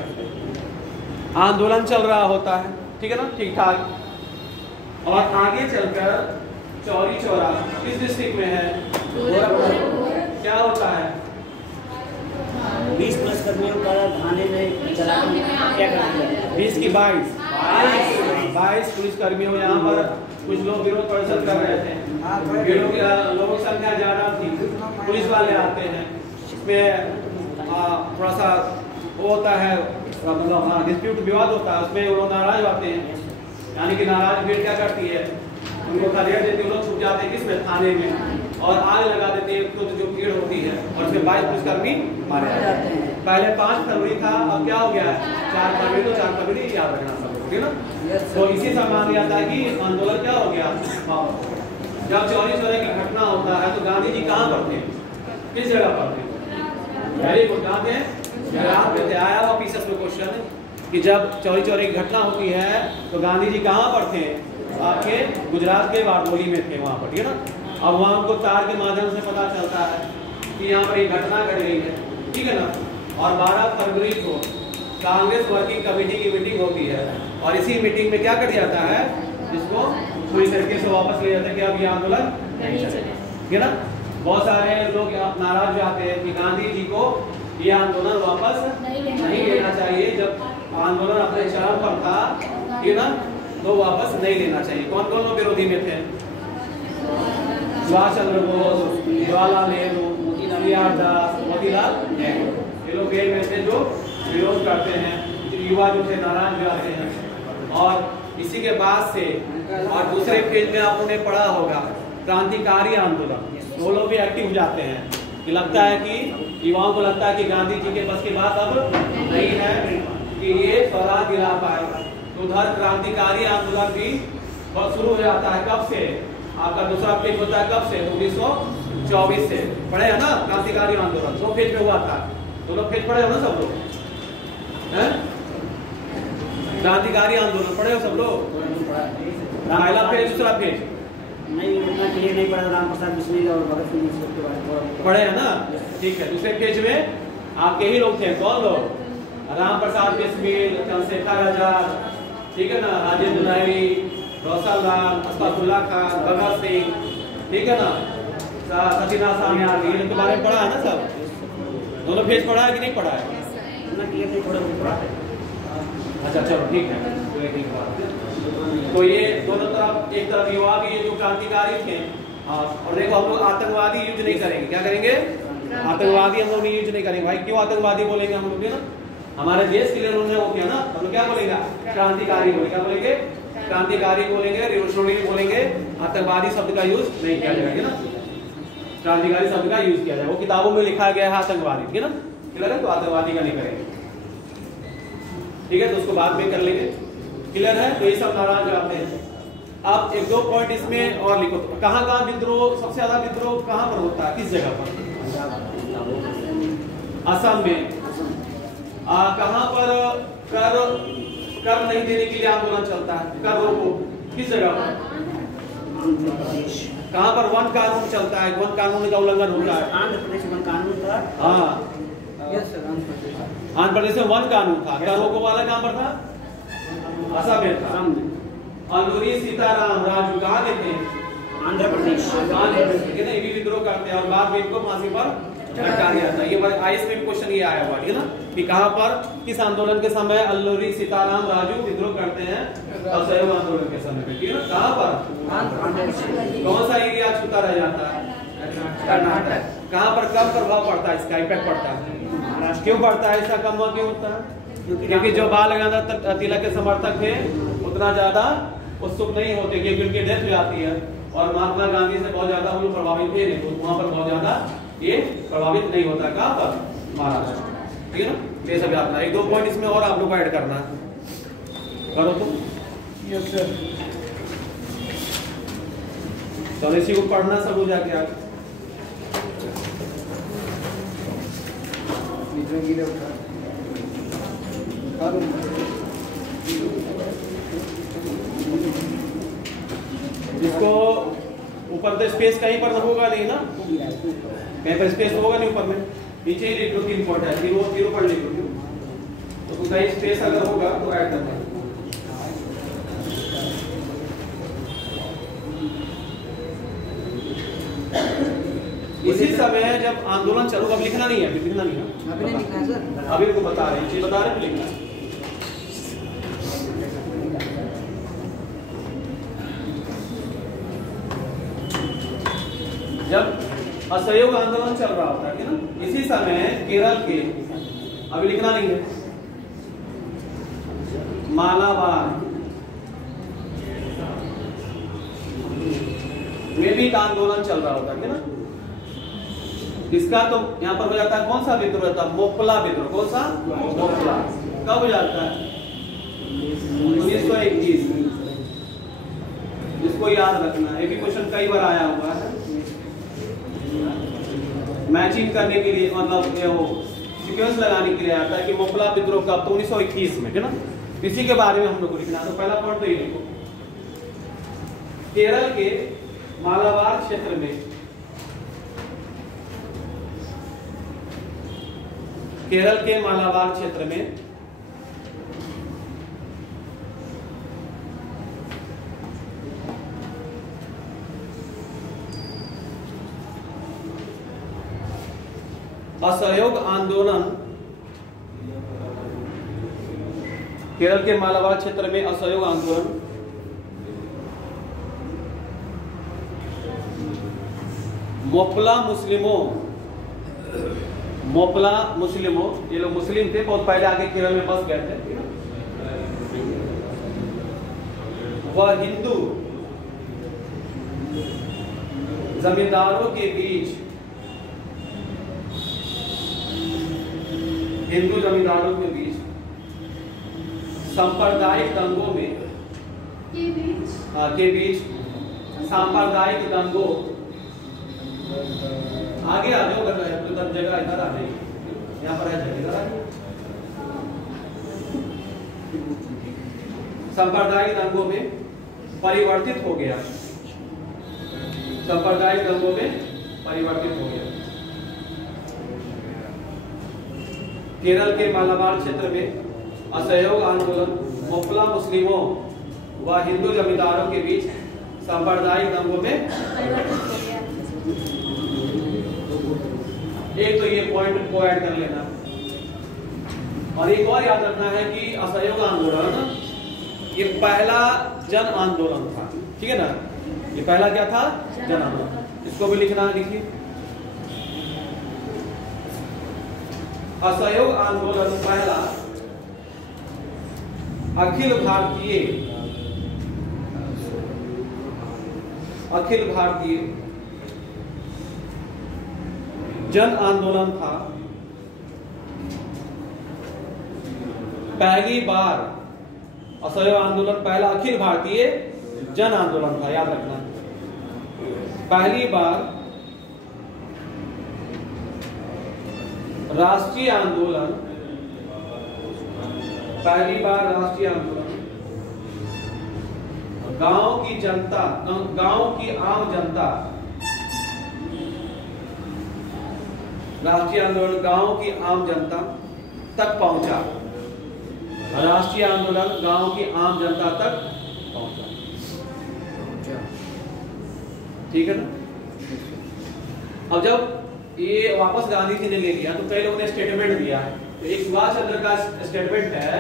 आंदोलन चल रहा होता है, ठीक है ना, ठीक ठाक। और आगे चलकर चौरी चौरा किस डिस्ट्रिक्ट में है, क्या होता है, 20 प्लस कर्मियों का थाने में चला क्या करते हैं, 20 की 22 पुलिस कर्मियों, यहाँ पर कुछ लोग विरोध प्रदर्शन कर रहे थे, लोगों की संख्या ज्यादा थी, पुलिस वाले आते हैं, इसमें थोड़ा सा वो होता है, मतलब डिस्प्यूट, विवाद होता है, उसमें वो लोग नाराज होते हैं, यानी कि नाराज भीड़ क्या करती है, उनको खदेड़ देती है, लोग छुप जाते हैं किसमें, थाने में, और आग लगा देते हैं तो जो भीड़ होती है, और उसमें 22 पुलिसकर्मी मारे जाते हैं। पहले 5 फरवरी था, अब क्या हो गया है 4 फरवरी, तो 4 फरवरी याद रखना सब, ठीक है ना। तो इसी से मान लिया था कि आंदोलन क्या हो गया वापस। जब चौरी चौरे की घटना होता है तो गांधी जी कहाँ पर थे, किस जगह पर थे, वेरी गुड, कहाँ थे, गुजरात में थे। आया ऑफिसर्स में क्वेश्चन कि जब चौरी चौरे की घटना होती है तो गांधी जी कहाँ पर थे, आपके गुजरात के बारडोली में थे, वहाँ पर, ठीक है ना। अब वहाँ उनको तार के माध्यम से पता चलता है कि यहाँ पर एक घटना घट गई है, ठीक है ना। और 12 फरवरी को कांग्रेस वर्किंग कमेटी की मीटिंग होती है, और इसी मीटिंग में क्या कर जाता है, जिसको पूरी तरीके से वापस ले जाते हैं कि अब ये आंदोलन नहीं चलेगा, ठीक है ना। बहुत सारे लोग नाराज जाते हैं कि गांधी जी को ये आंदोलन वापस नहीं लेना चाहिए, जब आंदोलन अपने चरम पर था, ठीक है ना, तो वापस नहीं लेना चाहिए। कौन कौन लोग विरोधी में थे, सुभाष चंद्र बोस, जवाहरलाल नेहरू, मोतीलाल दास, मोतीलाल नेहरू, ये लोग जेल में थे जो विरोध करते हैं, युवा जो थे नाराज जाते हैं। और इसी के बाद से, और दूसरे पेज में आपने पढ़ा होगा क्रांतिकारी आंदोलन, वो लोग भी एक्टिव हो जाते हैं कि लगता है कि युवाओं को लगता है कि गांधी जी के बस की बात अब नहीं है कि ये स्वराज दिला पाए, तो उधर क्रांतिकारी आंदोलन भी शुरू हो जाता है। कब से, आपका दूसरा पेज होता है कब से, 1924 से, पढ़े है ना क्रांतिकारी आंदोलन, 2 पेज में हुआ था, दोनों पेज पढ़े हो ना सब लोग, क्रांतिकारी आंदोलन पढ़े हो सब लोग, पहला पेज दूसरा पेज नहीं, उतना क्लियर नहीं पड़ा, राम प्रसाद बिस्मिल और भगत सिंह के बारे में पढ़े है ना, ठीक है। दूसरे पेज में आपके ही लोग थे, कौन लोग, राम प्रसाद बिस्मिल, चंद्रशेखर आजाद, ठीक है ना, राजेंद्र नायरी, रोशन लाल, अशफाकुल्लाह खान, भगत सिंह, ठीक है ना, सतीनाथ सान्याल, इनके बारे में पढ़ा है ना सब, दोनों पेज पढ़ा है कि नहीं पढ़ा है, उतना क्लियर नहीं पड़ा है। अच्छा चलो ठीक है, तो ये दोनों तरफ, एक तरफ युवा भी ये जो क्रांतिकारी थे, और देखो हम लोग आतंकवादी यूज नहीं करेंगे, क्या करेंगे, आतंकवादी हम लोग नहीं यूज नहीं करेंगे। भाई क्यों आतंकवादी बोलेंगे हम लोग, ना हमारे देश के लिए उन्होंने वो किया ना, हम लोग क्या बोलेंगे, क्रांतिकारी बोलेंगे, क्या बोलेंगे, क्रांतिकारी बोलेंगे, रिवोल्यूशनरी बोलेंगे, आतंकवादी शब्द का यूज नहीं किया जाएगा ना, क्रांतिकारी शब्द का यूज किया जाएगा। वो किताबों में लिखा गया है आतंकवादी, ठीक है ना, क्लियर है, तो आतंकवादी का नहीं करेंगे, ठीक है, तो उसको बाद में कर लेंगे, क्लियर है। तो ये सब नाराज आते हैं। आप एक दो पॉइंट इसमें और लिखो। तो कहाँ विद्रोह, सबसे ज्यादा विद्रोह कहाँ पर होता है, किस जगह पर? असम में। कहाँ पर कर नहीं देने के लिए आंदोलन चलता है, कर रोको, किस जगह पर? कहाँ पर वन कानून चलता है, वन कानून का उल्लंघन होता है? आंध्र प्रदेश वन कानून था। हाँ, आंध्र प्रदेश में वन कानून था। कर रोको वाला कहाँ पर था? असम में था। अल्लूरी सीताराम राजू कहाँ के थे? आंध्र प्रदेश। ये भी विद्रोह करते हैं और बाद में इनको फांसी पर लटका दिया था। ये आईएएस में क्वेश्चन ये आया हुआ है ना कि कहाँ पर, किस आंदोलन के समय अल्लूरी सीताराम राजू विद्रोह करते हैं? असहयोग आंदोलन के समय पे, ठीक है ना? कहाँ पर? कौन सा एरिया छूता रह जाता है? कर्नाटक। कहाँ पर कम प्रभाव पड़ता है, इसका इफेक्ट पड़ता है? क्यों पड़ता है, इसका कम क्यों होता है? क्योंकि जो बाल गंगाधर तिलक के समर्थक थे उतना ज्यादा उत्सुक नहीं होते, क्योंकि उनकी डेथ हो जाती है और महात्मा गांधी से बहुत ज्यादा वो प्रभावित थे नहीं, तो वहां पर बहुत ज्यादा ये प्रभावित नहीं होता। कहाँ पर? महाराष्ट्र, ठीक है ना? ये सब याद रखना। एक दो पॉइंट इसमें और आप लोग को ऐड करना है, करो तो। Yes sir. चलो इसी को पढ़ना सब हो जाके आप। इसको ऊपर तो स्पेस कहीं पर होगा नहीं ना, कहीं पर स्पेस होगा नहीं ऊपर में, नीचे ही लिख लो 3 पॉइंट है, 0 पर लिख लो। तो कहीं स्पेस अगर होगा तो ऐड करना। इसी समय जब आंदोलन चलो, अब लिखना नहीं है, अभी लिखना नहीं है, अभी नहीं लिखना सर, अभी उनको बता रहे हैं, बता रहे हैं लिखना। जब असहयोग आंदोलन चल रहा होता है ना, इसी समय केरल के, अभी लिखना नहीं है, मालाबार में भी एक आंदोलन चल रहा होता है ना। इसका तो यहाँ पर हो जाता है कौन सा विद्रोह रहता है? मोपला विद्रोह। कौन सा? मोपला। कब हो जाता है? 1921। इसको याद रखना, ये भी क्वेश्चन कई बार आया हुआ है। मैचिंग करने के लिए, मतलब वो सीक्वेंस लगाने के लिए आता है कि मोपला विद्रोह कब? तो 1921 में, है ना? इसी के बारे में हम लोग को लिखना। तो पहला पॉइंट तो ये लिखो, केरल के मालाबार क्षेत्र में, केरल के मालाबार क्षेत्र में असहयोग आंदोलन, केरल के मालाबार क्षेत्र में असहयोग आंदोलन मोपला मुस्लिमों, ये लोग मुस्लिम थे, बहुत पहले आके केरल में बस गए थे, वह हिंदू जमींदारों के बीच, हिंदू जमींदारों के बीच सांप्रदायिक दंगों में के बीच सांप्रदायिक दंगों, आगे आ जाओ, अगर जगह इधर आ जाएगी, यहाँ पर है जगह, इधर आ जाओ। सांप्रदायिक दंगों में परिवर्तित हो गया, सांप्रदायिक दंगों में परिवर्तित हो गया। केरल के मालाबार क्षेत्र में असहयोग आंदोलन मोपला मुस्लिमों व हिंदू जमींदारों के बीच सांप्रदायिक दंगों में परिवर्तित हो गया। एक तो ये पॉइंट को ऐड कर लेना, और एक और याद रखना है कि असहयोग आंदोलन ये पहला जन आंदोलन था, ठीक है ना? ये पहला क्या था? जन आंदोलन। इसको भी लिखना, लिखिए। असहयोग आंदोलन पहला अखिल भारतीय जन आंदोलन था। पहली बार असहयोग आंदोलन पहला अखिल भारतीय जन आंदोलन था, याद रखना। पहली बार राष्ट्रीय आंदोलन, पहली बार राष्ट्रीय आंदोलन गांव की जनता, गांव की आम जनता, राष्ट्रीय आंदोलन गांव की आम जनता तक पहुंचा। राष्ट्रीय आंदोलन गांव की आम जनता तक पहुंचा, ठीक है ना। अब जब ये वापस गांधी जी ने ले लिया तो कई लोगों ने स्टेटमेंट दिया है। तो एक सुभाष चंद्र का स्टेटमेंट है,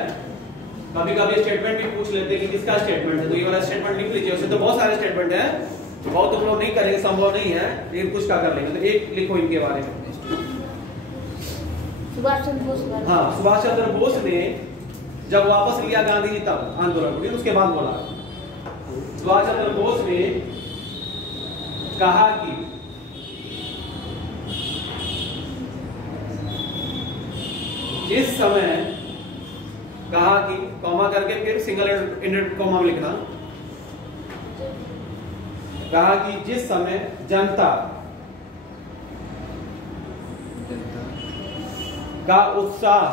कभी कभी स्टेटमेंट भी पूछ लेते हैं कि किसका स्टेटमेंट है, तो ये वाला स्टेटमेंट लिख लीजिए। उससे तो बहुत सारे स्टेटमेंट है, बहुत तुम लोग नहीं करेंगे, संभव नहीं है, लेकिन कुछ का कर लेंगे। तो एक लिखो इनके बारे में। सुभाष चंद्र बोस, हाँ, सुभाष चंद्र बोस ने जब वापस लिया गांधी जी तब आंदोलन को, उसके बाद बोला सुभाष चंद्र बोस ने कहा कि जिस समय, कहा कि कॉमा करके फिर सिंगल इंडेड कॉमा में लिखना, कहा कि जिस समय जनता का उत्साह,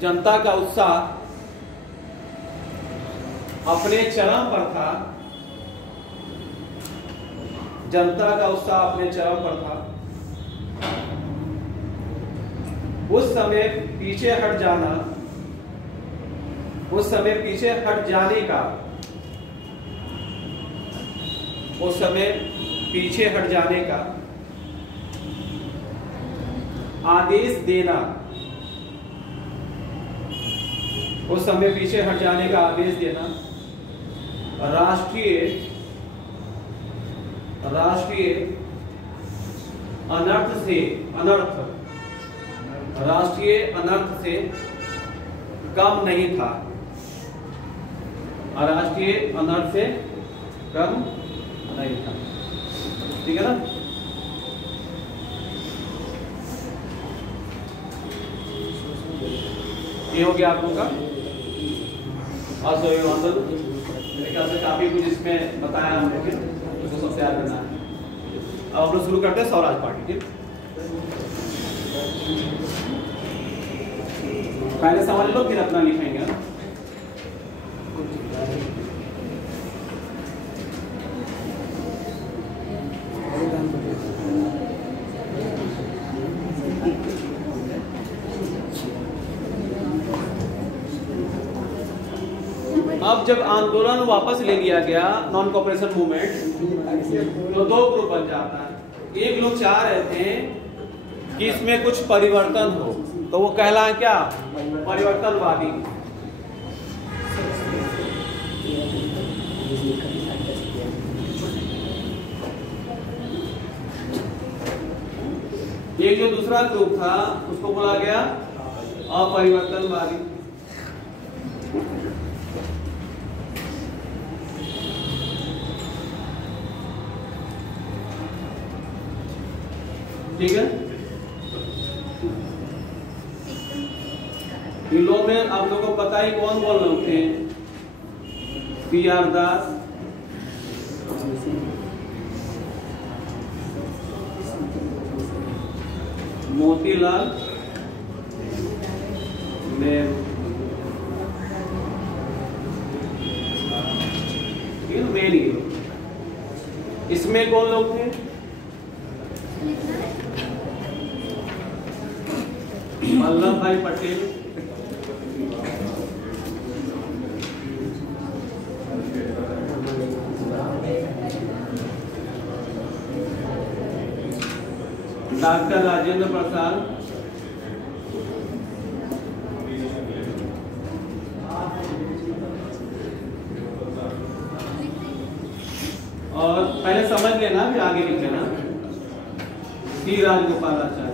जनता का उत्साह अपने चरम पर था, जनता का उत्साह अपने चरम पर था, उस समय पीछे हट जाना, उस समय पीछे हट जाने का, उस समय पीछे हट जाने का आदेश देना, उस समय पीछे हट जाने का आदेश देना राष्ट्रीय अनर्थ से, राष्ट्रीय अनर्थ से कम नहीं था, राष्ट्रीय अनर्थ से कम नहीं था, ठीक है ना। ये हो गया आप लोगों का असहयोग आंदोलन। मेरे ख्याल से काफी कुछ इसमें बताया हम लोग, उसको सबसे याद करना है। अब हम लोग शुरू करते हैं स्वराज पार्टी। ठीक, पहले समझ लो फिर अपना लिखेंगे। अब जब आंदोलन वापस ले लिया गया, नॉन कॉपरेशन मूवमेंट, तो दो ग्रुप बन जाता है। एक लोग चाह रहे थे कि इसमें कुछ परिवर्तन हो, तो वो कहलाए क्या, परिवर्तनवादी। एक जो दूसरा ग्रुप था उसको बोला गया अपरिवर्तनवादी। ठीक है, इन लोगों में आप लोगों को पता ही कौन बोल रहे थे, पी.आर. दास, मोतीलाल नेहरू, मेन हीरो। इसमें कौन लोग थे, वल्लभ भाई पटेल, डॉक्टर राजेंद्र प्रसाद, और पहले समझ लेना फिर आगे लिख लेना, सी राजगोपालाचार्य।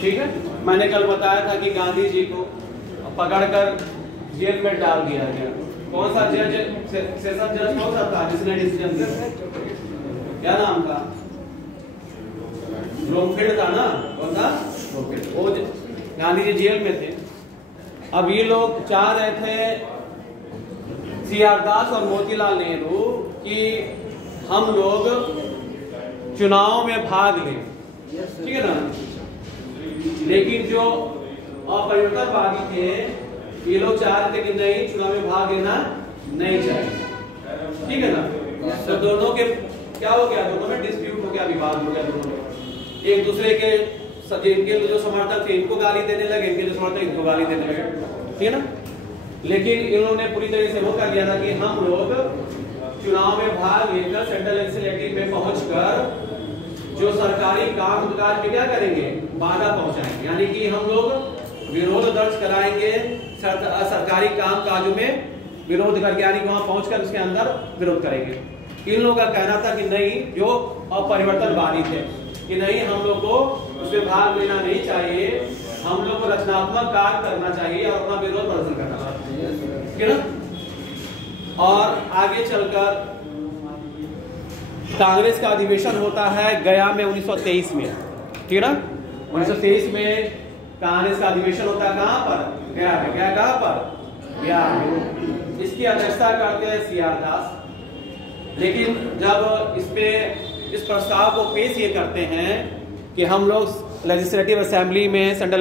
ठीक है, मैंने कल बताया था कि गांधी जी को पकड़कर जेल में डाल दिया गया। कौन सा जज, सेशन जज कौन सा था जिसने डिसीजन दिया, क्या नाम था, ब्रोमफील्ड था ना, कौन था? ब्रोमफील्ड। वो गांधी जी जेल में थे। अब ये लोग चाह रहे थे सीआर दास और मोतीलाल नेहरू कि हम लोग चुनाव में भाग लें, ठीक है ना। लेकिन जो अपरिवर्तनवादी थे ये लोग चाह रहे थे कि नहीं, चुनाव में भाग लेना नहीं चाहिए, ठीक है ना। तो दोनों के क्या हो गया, दोनों में डिस्प्यूट हो गया, विवाद हो गया दोनों में। एक दूसरे के इनके जो समर्थक थे इनको गाली देने लगे, इनके जो समर्थक इनको गाली देने लगे, ठीक है ना। लेकिन इन्होंने पूरी तरह से वो कर दिया था कि हम लोग चुनाव में भाग लेकर सेंट्रल लेजिस्लेटिव में पहुंचकर जो सरकारी काम काज में क्या करेंगे, बाधा पहुंचाएंगे। यानी कि हम लोग विरोध दर्ज कराएंगे सरकारी काम काजों में विरोध करके, यानी कि वहां पहुंचकर उसके अंदर विरोध करेंगे। इन लोगों का कहना था कि नहीं, जो अपरिवर्तनवादी थे, कि नहीं हम लोग को उसमें भाग लेना नहीं चाहिए, हम लोग को रचनात्मक कार्य करना चाहिए और अपना विरोध प्रदर्शन करना चाहिए, ठीक है ना। और आगे चलकर कांग्रेस का अधिवेशन होता है गया में 1923 में, ठीक है ना। 1923 में कांग्रेस का अधिवेशन होता है कहां पर? गया में। गया कहां पर? गया में। इसकी अध्यक्षता करते हैं सीआर दास। लेकिन जब इस प्रस्ताव को पेश ये करते हैं कि हम लोग लेजिस्लेटिव असेंबली में, सेंट्रल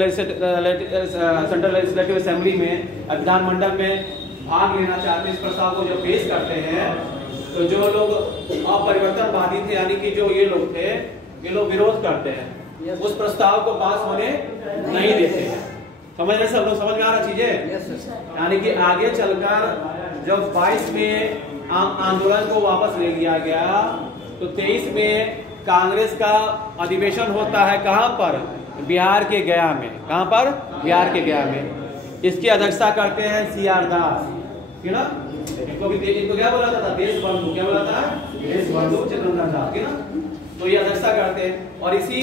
लेजिस्लेटिव असेंबली में, विधानमंडल में भाग लेना चाहते हैं, इस प्रस्ताव को जब पेश करते हैं तो जो लोग अपरिवर्तनवादी थे, यानी कि जो ये लोग थे, ये लोग विरोध करते हैं, उस प्रस्ताव को पास होने नहीं देते हैं। समझ रहे सब लोग? समझ में आ रहा चीजें? यानी कि आगे चलकर जब 22 में आंदोलन को वापस ले लिया गया तो 23 में कांग्रेस का अधिवेशन होता है कहां पर? बिहार के गया में। कहां पर? बिहार के गया में। इसकी अध्यक्षता करते हैं सीआर दास, ठीक है ना। इनको क्या बोला था? देश बंधु। क्या बोला था? देश बंधु चित्रंजन दास, ठीक है ना। तो ये अध्यक्षता करते हैं और इसी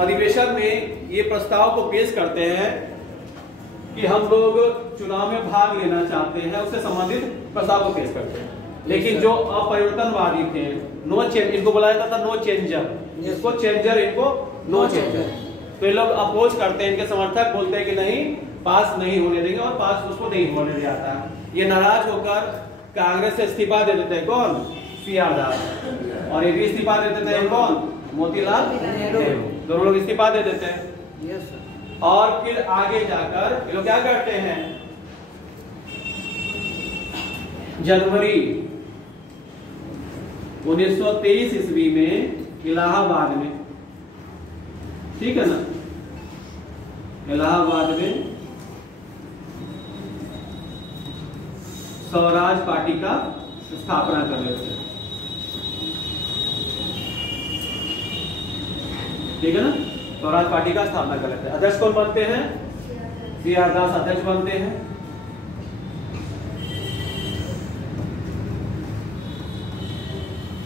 अधिवेशन में ये प्रस्ताव को पेश करते हैं कि हम लोग चुनाव में भाग लेना चाहते हैं, उससे संबंधित प्रस्ताव को पेश करते हैं। लेकिन जो अपरिवर्तनवादी थे, नो चेंज, इनको बोला जाता था नो चेंजर, इसको चेंजर, इनको नो चेंजर, तो ये लोग अपोज करते हैं। इनके समर्थक बोलते हैं कि नहीं, पास नहीं होने देंगे, और पास उसको नहीं होने दिया जाता है। ये नाराज होकर कांग्रेस से इस्तीफा दे देते हैं। कौन? सीआर दास। और ये भी इस्तीफा दे देते हैं कौन? मोतीलाल नेहरू। दोनों लोग इस्तीफा दे देते हैं। और फिर आगे जाकर ये लोग क्या करते हैं? जनवरी 1923 ईस्वी में इलाहाबाद में, ठीक है ना, इलाहाबाद में स्वराज पार्टी का स्थापना कर लेते हैं, ठीक है ना। स्वराज पार्टी का स्थापना कर लेते हैं। अध्यक्ष कौन बनते हैं? सीआर दास अध्यक्ष बनते हैं।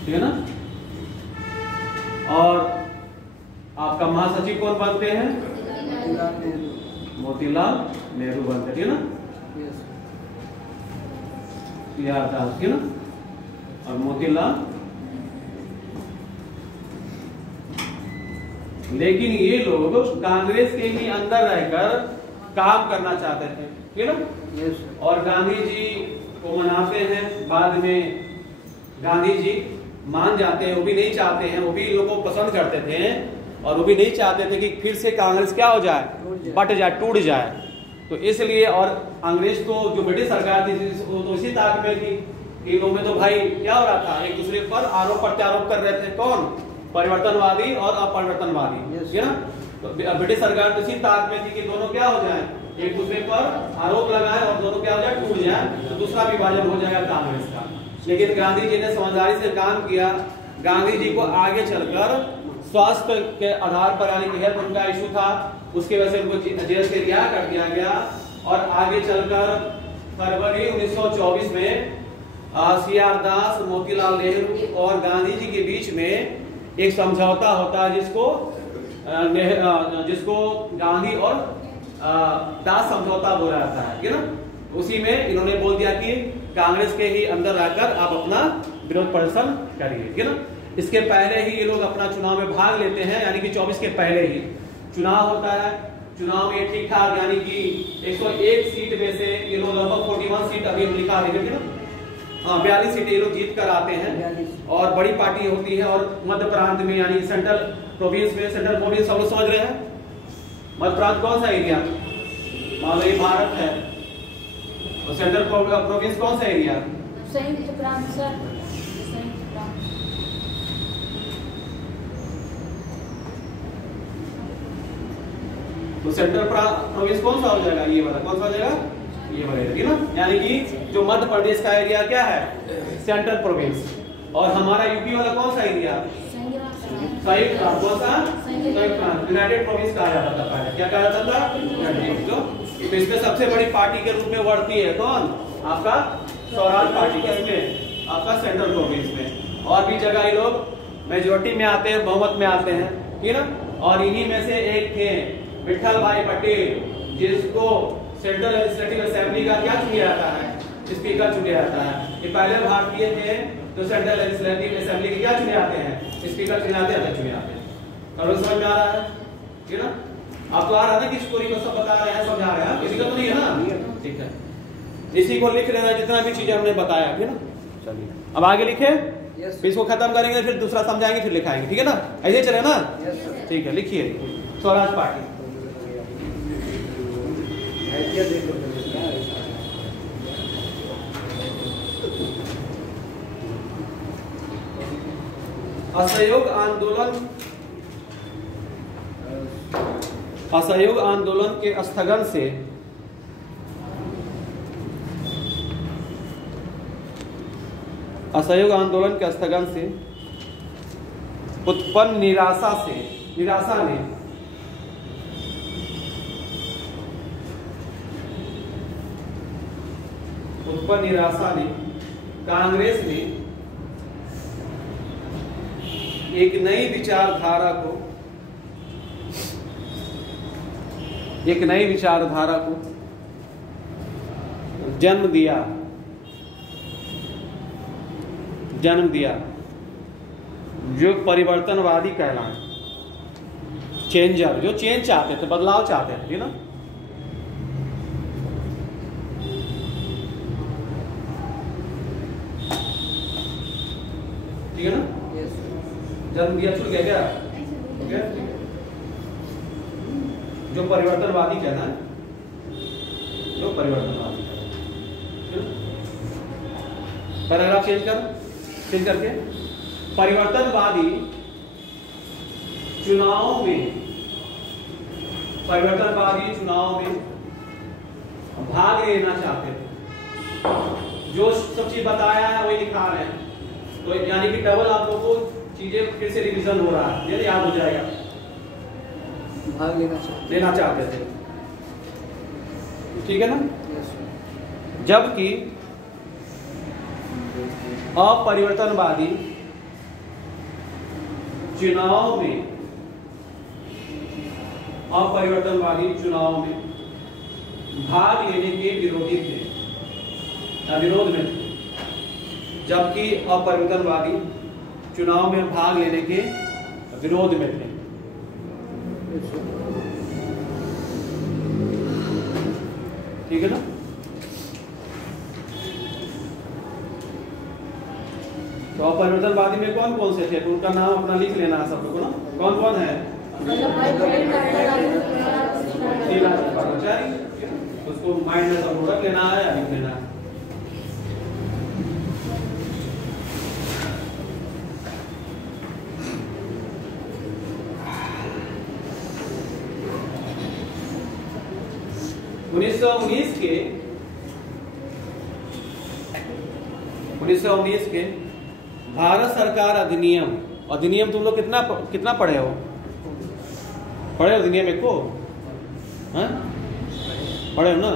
ठीक है ना। और आपका महासचिव कौन बनते हैं? मोतीलाल नेहरू बनते, ठीक है ना। सीआर दास, ठीक है ना, और मोतीलाल। लेकिन ये लोग कांग्रेस के ही अंदर रहकर काम करना चाहते थे, ठीक है ना। और गांधी जी को मनाते हैं, बाद में गांधी जी मान जाते हैं, वो भी नहीं चाहते हैं, वो भी लोगों को पसंद करते थे और वो भी नहीं चाहते थे कि फिर से कांग्रेस क्या हो जाए, बट जाए, टूट जाए। तो इसलिए, और अंग्रेज तो जो ब्रिटिश सरकार थी वो तो इसी ताक में थी। इन लोगों में तो भाई क्या हो रहा था, एक दूसरे पर आरोप प्रत्यारोप कर रहे थे। कौन? परिवर्तनवादी और अपरिवर्तनवादी, ठीक है ना। तो ब्रिटिश सरकार तो इसी ताक में थी कि दोनों क्या हो जाए, एक दूसरे पर आरोप लगाए और दोनों क्या हो जाए, टूट जाए, तो दूसरा विभाजन हो जाएगा कांग्रेस का। लेकिन गांधी जी ने समझदारी से काम किया। गांधी जी को आगे चलकर स्वास्थ्य के आधार पर, यानी कि हेल्थ उनका इशू था, उसकी वजह से उनको जेल से रिहा कर दिया गया। और आगे चलकर फरवरी 1924 में सीआर दास, मोतीलाल नेहरू और गांधी जी के बीच में एक समझौता होता है जिसको गांधी और दास समझौता बोला जाता है, ठीक है ना। उसी में इन्होंने बोल दिया कि कांग्रेस के ही अंदर रहकर आप अपना विरोध प्रदर्शन करिए, ठीक है ना। इसके पहले ही ये लोग अपना चुनाव में भाग लेते हैं, यानी कि 24 के पहले ही चुनाव होता है। चुनाव में ठीक ठाक यानी कि 101 सीट में से ये लोग लगभग 41 सीट अभी लिखा देते ना, हाँ 42 सीटें ये लोग जीत कर आते हैं और बड़ी पार्टी होती है। और मध्य प्रांत में यानी सेंट्रल प्रोविंस में, सेंट्रल प्रोविंस सब लोग समझ रहे हैं, मध्य प्रांत कौन सा एरिया, मान लो ये भारत है तो सेंट्रल प्रोविंस कौन सा एरिया, संयुक्त प्रांत सर, संयुक्त प्रांत। तो सेंट्रल प्रोविंस कौन सा हो जाएगा, ये वाला कौन सा हो जाएगा, ये वाला एरिया ना, यानी कि जो मध्य प्रदेश का एरिया क्या है, सेंट्रल प्रोविंस। और हमारा यूपी वाला कौन सा एरिया, संयुक्त प्रांत, कौन सा, संयुक्त प्रांत, यूनाइटेड प्रोविंस कहा जाता था पहले, क्या कहा जाता था, तो इसमें सबसे बड़ी पार्टी के रूप में बढ़ती है कौन, आपका स्वराज पार्टी, किसमें, आपका सेंट्रल प्रोविंस में। और भी जगह ये लोग मेजोरिटी में आते हैं, बहुमत में आते हैं, ठीक है ना। और इन्हीं में से एक थे विठल भाई पटेल, जिसको सेंट्रल लेजिस्लेटिव असेंबली का क्या चुना जाता है, स्पीकर चुना जाता है। ये पहले भारतीय थे तो सेंट्रल लेजिस्लेटिव असेंबली के क्या चुने जाते हैं, स्पीकर चुने जाते हैं, चुने जाते हैं। और समझ में आ रहा है, ठीक है ना। आप तो आ रहा है ना कि स्टोरी को सब बता रहे हैं, समझा रहे हैं, किसी का तो नहीं है ना, ठीक है। इसी को लिख लेना जितना भी चीजें हमने बताया, ठीक है ना। चलिए अब आगे लिखे, फिर इसको खत्म करेंगे, फिर दूसरा समझाएंगे, फिर लिखाएंगे, ठीक है ना, ऐसे चले ना, ठीक है। लिखिए स्वराज पार्टी, असहयोग आंदोलन, असहयोग आंदोलन के स्थगन से असहयोग आंदोलन के स्थगन से उत्पन्न निराशा ने कांग्रेस ने एक नई विचारधारा को जन्म दिया जो परिवर्तनवादी कहलाए, चेंजर, जो चेंज चाहते थे, बदलाव चाहते थे, ठीक है ना। ठीक है ना, जन्म दिया, छूट गया क्या, जो परिवर्तनवादी कहना है, जो परिवर्तनवादी पैराग्राफ चेंज करके परिवर्तनवादी चुनाव में भाग लेना चाहते थे। जो सब चीज बताया है वही लिखा रहे हैं, तो यानी कि डबल आप लोगों को चीजें फिर से रिवीजन हो रहा है, याद हो जाएगा। भाग लेना चाहते थे, ठीक है ना। जबकि अपरिवर्तनवादी चुनाव में भाग लेने के विरोधी थे, विरोध में थे। जबकि अपरिवर्तनवादी चुनाव में भाग लेने के विरोध में थे, ठीक है ना। तो अपरिवर्तनवादी में कौन कौन से थे, तो उनका नाम अपना लिख लेना है सब लोगों को ना, कौन कौन है, उसको माइंड में सब रख लेना है या लिख लेना है। उन्नीस सौ उन्नीस के भारत सरकार अधिनियम तुम लोग कितना पढ़े हो अधिनियम को, हाँ पढ़े हो ना,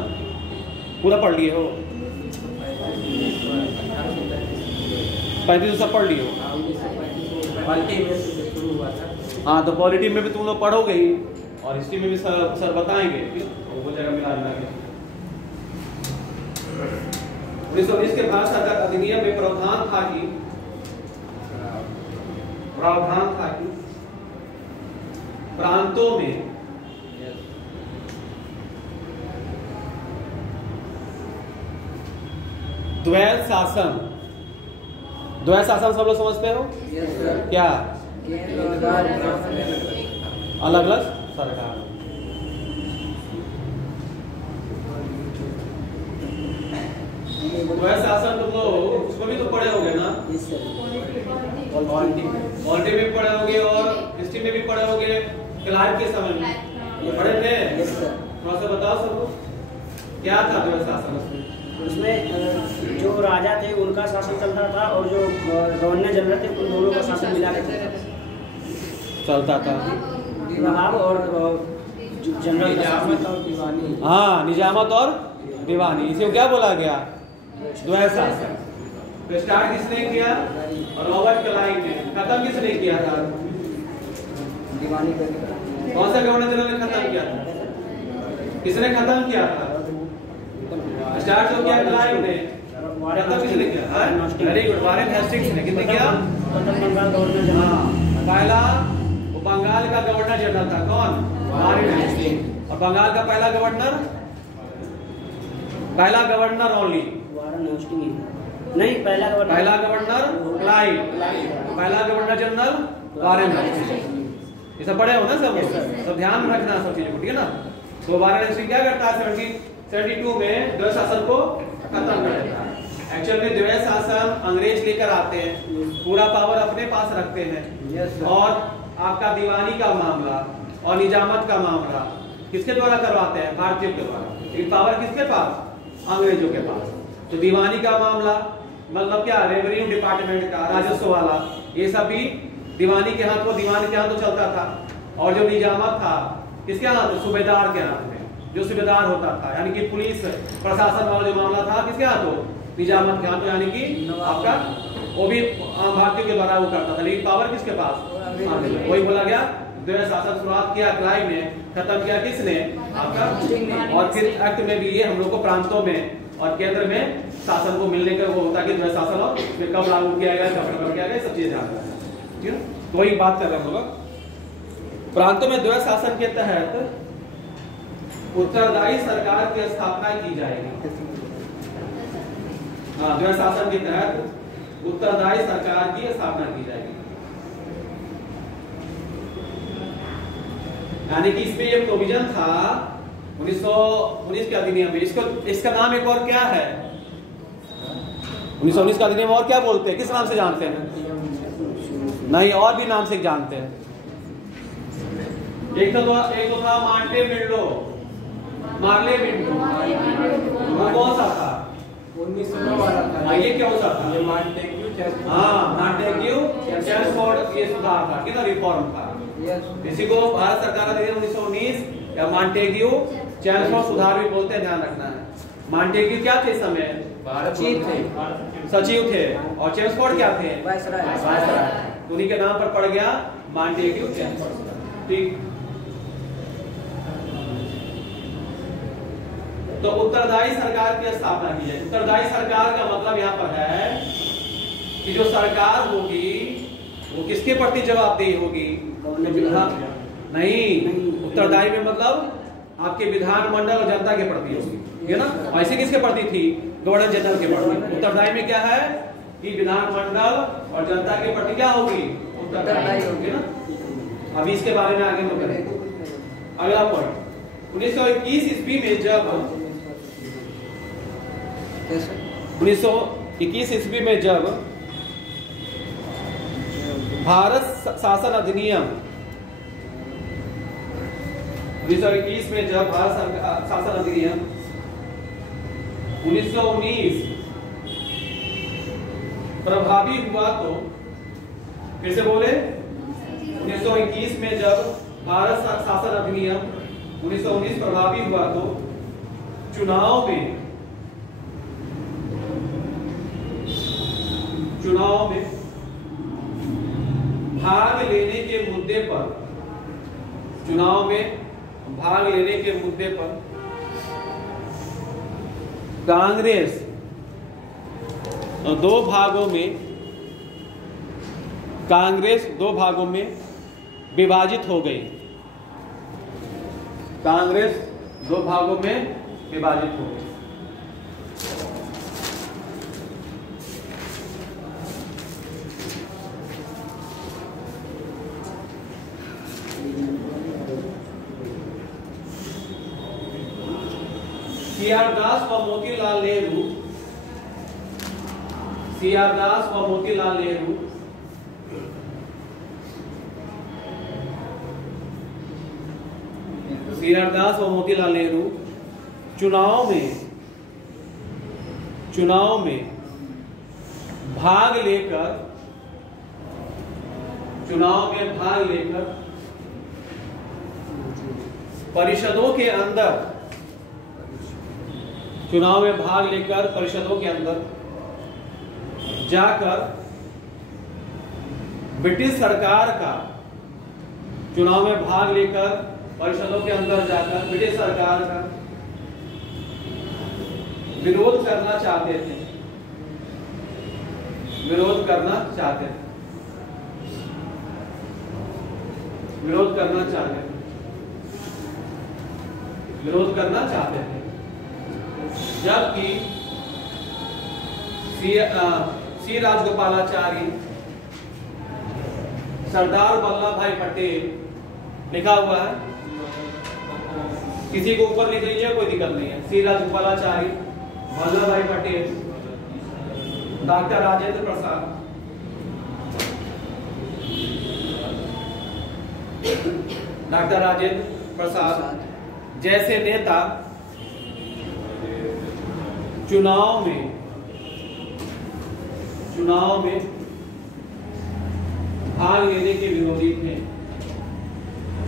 पूरा पढ़ लिए हो, 35 सब पढ़ लिए हो। हाँ तो पॉलिटी में भी तुम लोग पढ़ोगे ही, और हिस्ट्री में भी सर बताएंगे, वो जगह मिला के। 1919 के भारत सरकार अधिनियम में प्रावधान था कि प्रावधान था कि प्रांतों में द्वैध शासन, द्वैध शासन सब लोग समझते हो? क्या अलग अलग सरकार, द्वैध शासन तुम लोग उसको भी तो पढ़े होगे ना? पॉलिटी में पढ़े होगे और हिस्ट्री में भी पढ़े होगे, क्लाइव के समय में पढ़े थे। थोड़ा सा बताओ सबको क्या था द्वैध शासन उसमें? उसमें जो राजा थे उनका शासन चलता था और जो गवर्नर जनरल थे उन दोनों का शासन मिला के चलता था। नवाब और जनरल निजामत और दीवानी। हाँ, निजामत और दीवानी, इसे क्या बोला गया? द्वैध शासन। तो स्टार्ट किसने किया? रॉबर्ट क्लाइव ने। खत्म किसने किया था? दीवानी। कौन सा गवर्नर जनरल ने खत्म किया था? किसने खत्म किया था? स्टार्ट तो किया क्लाइव ने, खत्म किसने किया? वेरी गुड, वारेन हेस्टिंग्स ने। किसने किया? हाँ, पहला वो बंगाल का गवर्नर जनरल था। कौन? Warren Hastings. और बंगाल का पहला गवर्नर ओनली नहीं, पहला गवर्नर क्लाइव, पहला गवर्नर जनरल वारेन हेस्टिंग्स। ये सब पढ़े हो ना सब ध्यान में रखना सब चीजों को, ठीक है ना? तो वारेन हेस्टिंग्स क्या करता है? 1772 में द्वैध शासन को खत्म कर देता है। एक्चुअल में द्वैध शासन अंग्रेज लेकर आते हैं, पूरा पावर अपने पास रखते हैं और आपका दीवानी का मामला और निजामत का मामला किसके द्वारा करवाते हैं? भारतीयों के द्वारा। लेकिन पावर किसके पास? अंग्रेजों के पास। तो दीवानी का मामला मतलब क्या? रेवेन्यू डिपार्टमेंट का, राजस्व वाला, ये सब भी दीवानी के हाथ, दीवानी के हाथ तो चलता था। और जो निजामत था किसके हाथ? सूबेदार के हाथ में, जो सूबेदार होता था, यानी कि पुलिस प्रशासन वाला जो मामला था किसके हाथ? निजामत के हाथ, यानी कि आपका वो भी भारतीयों के द्वारा वो करता था। लेकिन पावर किसके पास? वही बोला गया द्वैध शासन शुरुआत किया क्लाइव ने, खत्म किया किसने? आपका। और फिर एक्ट में भी ये हम लोग को प्रांतों में और केंद्र में शासन को मिलने का वो होता है कि द्वैध शासन और फिर कब लागू किया गया, कब किया गया, सब चीजें ध्यान रखना, ठीक है? तो वही बात कर रहे हैं हम लोग। प्रांतों में द्वैध शासन के तहत उत्तरदायी सरकार की स्थापना की जाएगी। हाँ, द्वैध शासन के तहत उत्तरदायी सरकार की स्थापना की जाएगी। यानी कि इसमें एक प्रोविजन था 1919 के अधिनियम में। इसका नाम एक और क्या है? 1919 का अधिनियम और क्या बोलते हैं? किस नाम से जानते हैं? नहीं, और भी नाम से जानते हैं। एक तो था मार्ले विंडो। वो कौन सा था? 1909 वाला था। ये कौन सा था? ये मॉन्टेग्यू चेम्सफोर्ड ये सुधार था, कितना रिफॉर्म था। इसी को भारत सरकार ने 1919 या मॉन्टेग्यू चेम्सफोर्ड सुधार भी बोलते हैं, ध्यान रखना है। मॉन्टेग्यू क्या थे? समय सचिव थे और चेम्सफोर्ड क्या थे? वायसराय। उन्हीं के नाम पर पड़ गया मॉन्टेग्यू चेम्सफोर्ड, ठीक। तो उत्तरदायी सरकार की स्थापना की जाए। उत्तरदायी सरकार का मतलब यहाँ पर है कि जो सरकार होगी वो किसके प्रति जवाबदेही होगी? नहीं, उत्तरदायी में मतलब आपके विधानमंडल और जनता के प्रति होगी, है ना? ऐसे किसके प्रति थी? गवर्नर जनरल के प्रति। उत्तरदायी में क्या है कि विधानमंडल और जनता के प्रति क्या होगी? उत्तरदायी होगी ना। अभी इसके बारे में आगे हम करेंगे। अगला पॉइंट, 1921 ईस्वी में जब 1921 ईस्वी में जब भारत शासन अधिनियम 1921 में जब भारत शासन अधिनियम 1919 प्रभावी हुआ तो, फिर से बोले, 1921 में जब भारत शासन अधिनियम 1919 प्रभावी हुआ तो चुनाव में भाग लेने के मुद्दे पर, चुनाव में भाग लेने के मुद्दे पर कांग्रेस दो भागों में कांग्रेस दो भागों में विभाजित हो गई। कांग्रेस दो भागों में विभाजित हो गई। सीआर दास व मोतीलाल नेहरू, सीआर दास व मोतीलाल नेहरू सीआर दास व मोतीलाल नेहरू चुनाव में भाग लेकर परिषदों के अंदर जाकर ब्रिटिश सरकार का विरोध करना चाहते थे। विरोध करना चाहते थे। जबकि सी राजगोपालाचारी, सरदार वल्लभ भाई पटेल लिखा हुआ है, किसी को ऊपर लिख लीजिए, कोई दिक्कत नहीं है। सी राजगोपालाचारी, वल्लभ भाई पटेल, डॉक्टर राजेंद्र प्रसाद जैसे नेता चुनाव में भाग लेने के विरोधी थे।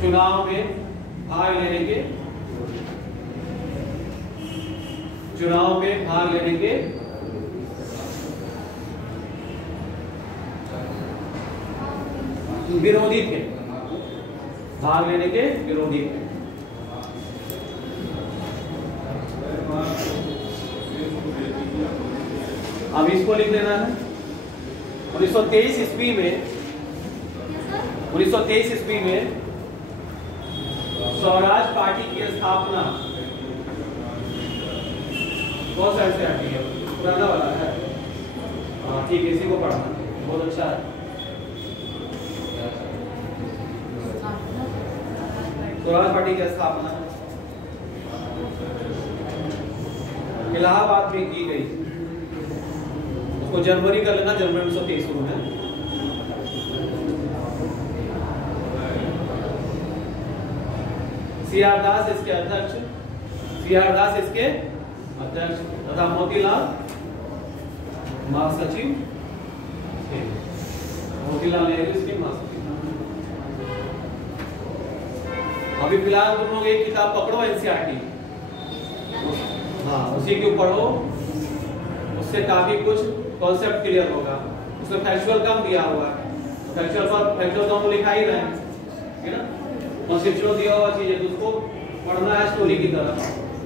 चुनाव में भाग लेने के विरोधी थे। अब इसको लिख देना है। 1923 ईस्वी में स्वराज पार्टी की स्थापना कौन साइड से आती है? पुराना वाला है। हाँ ठीक है, इसी को पढ़ना बहुत अच्छा है। स्वराज पार्टी की स्थापना इलाहाबाद में की गई। उसको जनवरी कर लेना, जनवरी 1923 शुरू है। सीआर दास इसके अध्यक्ष तथा मोतीलाल महासचिव, मोतीलाल नेहरू इसके महासचिव। अभी फिलहाल तुम लोग एक किताब पकड़ो, एनसीईआरटी, हाँ उसी को पढ़ो, उससे काफी कुछ कॉन्सेप्ट क्लियर होगा। उसमें फैक्चुअल कम दिया हुआ है, फैक्चुअल तो हम लिखा ही रहे हैं, ठीक है ना। कॉन्सेप्चुअल दिया हुआ चीज है तो उसको पढ़ना है स्टोरी की तरह,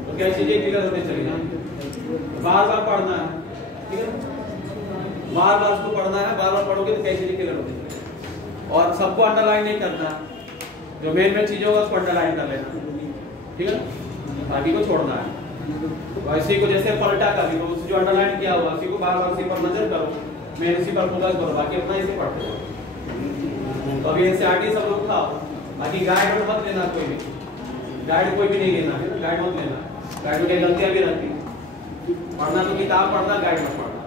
तो क्या चीजें क्लियर होते चली जाएंगी। बार बार पढ़ना है, ठीक है, बार बार उसको पढ़ना है। बार बार पढ़ोगे तो क्या चीजें क्लियर होती चलेगी। और सबको अंडरलाइन नहीं करना, जो मेन चीजें होगा उसको अंडरलाइन कर लेना, ठीक है, बाकी को छोड़ना है। इसी को जैसे पलटा कर दी, तो जो अंडरलाइन किया हुआ उसी को बार बार उसी पर नजर करो, मैं इसी पर फोकस करो, बाकी अपना इसे पढ़ते हो। तो अभी एनसीईआरटी सब लोग खाओ, बाकी गाइड में मत लेना, कोई भी नहीं लेना है ना, गाइड मत लेना। गाइड में कई गलतियां भी रहती है। पढ़ना तो किताब पढ़ना, गाइड मत पढ़ना।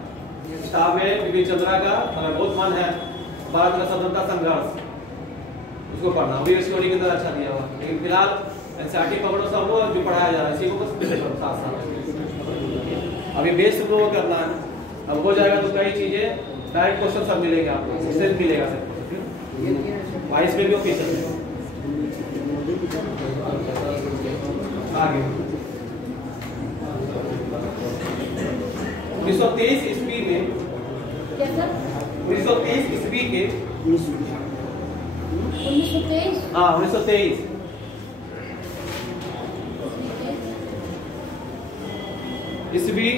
किताब में बीबी चंद्रा का अगर बहुत मन है, भारत का स्वतंत्रता संघर्ष, उसको पढ़ना, अभी स्टोरी की तरह अच्छा दिया हुआ। लेकिन फिलहाल एनसीईआरटी पकड़ो, सब लोग जो पढ़ाया जा रहा है इसी को बस साथ अभी बेस शुरू करना है। अब हो जाएगा तो कई चीजें डायरेक्ट क्वेश्चन सब मिलेंगे आपको, इससे मिलेगा सब वाइस में भी ऑफिसर में। आगे 1923 ईस्वी में, 1923 ईस्वी के 1923, हाँ 1923 ईस्वी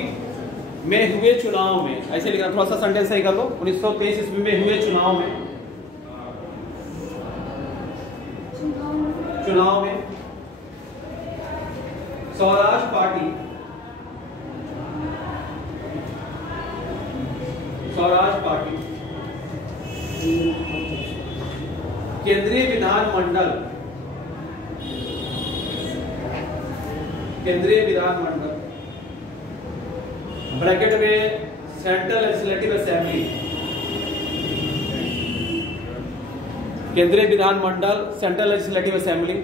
में हुए चुनाव में, ऐसे लिखना, थोड़ा सा सेंटेंस सही कर लो। 1923 ईस्वी में हुए चुनाव में चुनाव में स्वराज पार्टी केंद्रीय विधानमंडल ब्रैकेट में सेंट्रल लेजिस्लेटिव असेंबली, केंद्रीय विधानमंडल सेंट्रल लेजिस्लेटिव असेंबली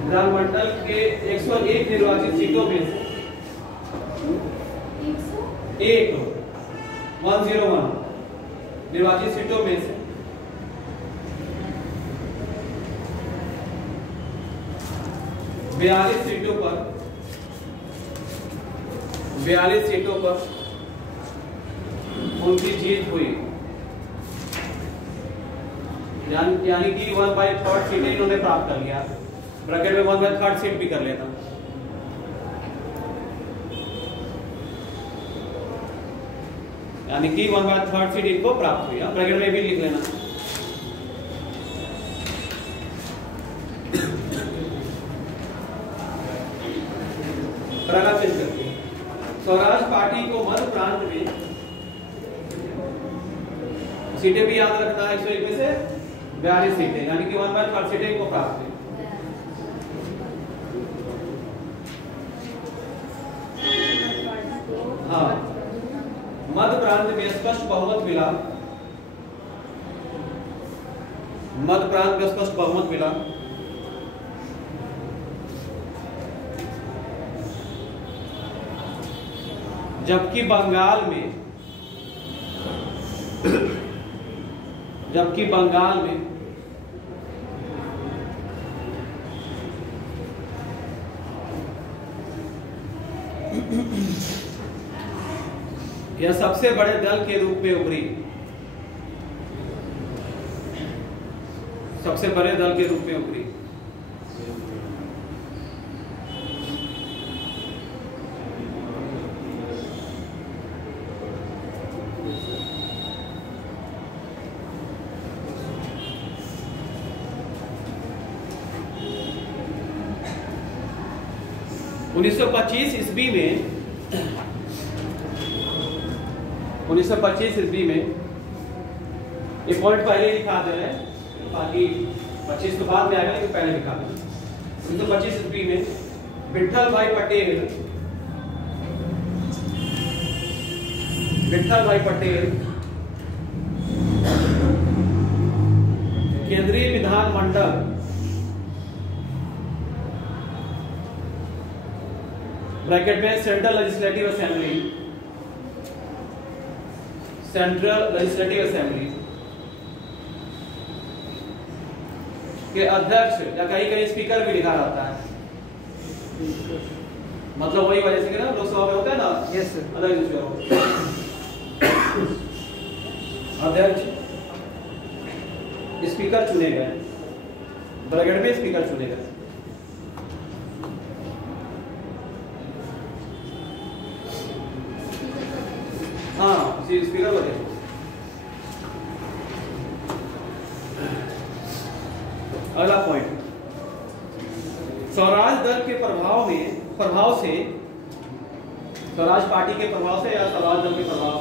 विधानमंडल के 101 निर्वाचित सीटों में से 101 निर्वाचित सीटों में से 42 सीटों पर उनकी जीत हुई, यानी कि 1/3 सीटें इन्होंने प्राप्त कर लिया। ब्रैकेट में 1/3 सीट भी कर लेना। यानी कि 1/3 सीट इनको प्राप्त हुई। ब्रैकेट में भी लिख लेना। पैराग्राफ चेंज करते हैं। स्वराज पार्टी को मध्य प्रांत में सीटें भी याद रखना है, 101 में से 42 सीटें, यानी कि 1/3 सीटें इनको प्राप्त हुई। हाँ, मध्य प्रांत में स्पष्ट बहुमत मिला। जबकि बंगाल में यह सबसे बड़े दल के रूप में उभरी। उन्नीस सौ पच्चीस ईस्वी में ये पॉइंट पहले लिखा दे रहे हैं, बाकी 25 तो बाद में आएगा, लेकिन पहले लिखा दे। 1925 ईस्वी में विठल भाई पटेल केंद्रीय विधानमंडल ब्रैकेट में सेंट्रल लेजिस्लेटिव असेंबली के अध्यक्ष, या कहीं स्पीकर भी लिखा रहता है, मतलब वही वजह से कि ना लोकसभा में होता है ना, यस सर, अध्यक्ष स्पीकर चुने गए, ब्रैकेट में स्पीकर चुने गए। हाँ, स्पीकर बने। अगला पॉइंट, स्वराज दल के प्रभाव से स्वराज पार्टी के प्रभाव से या स्वराज दल के प्रभाव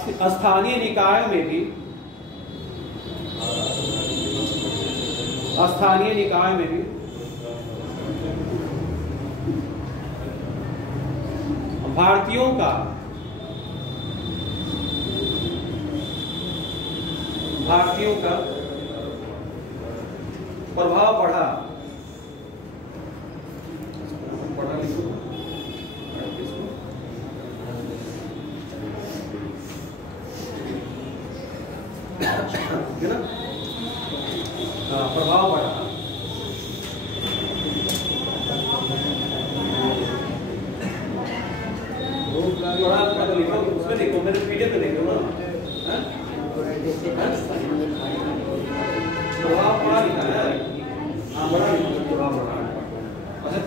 से स्थानीय निकायों में भी भारतीयों का प्रभाव बढ़ा। प्रभाव बढ़ा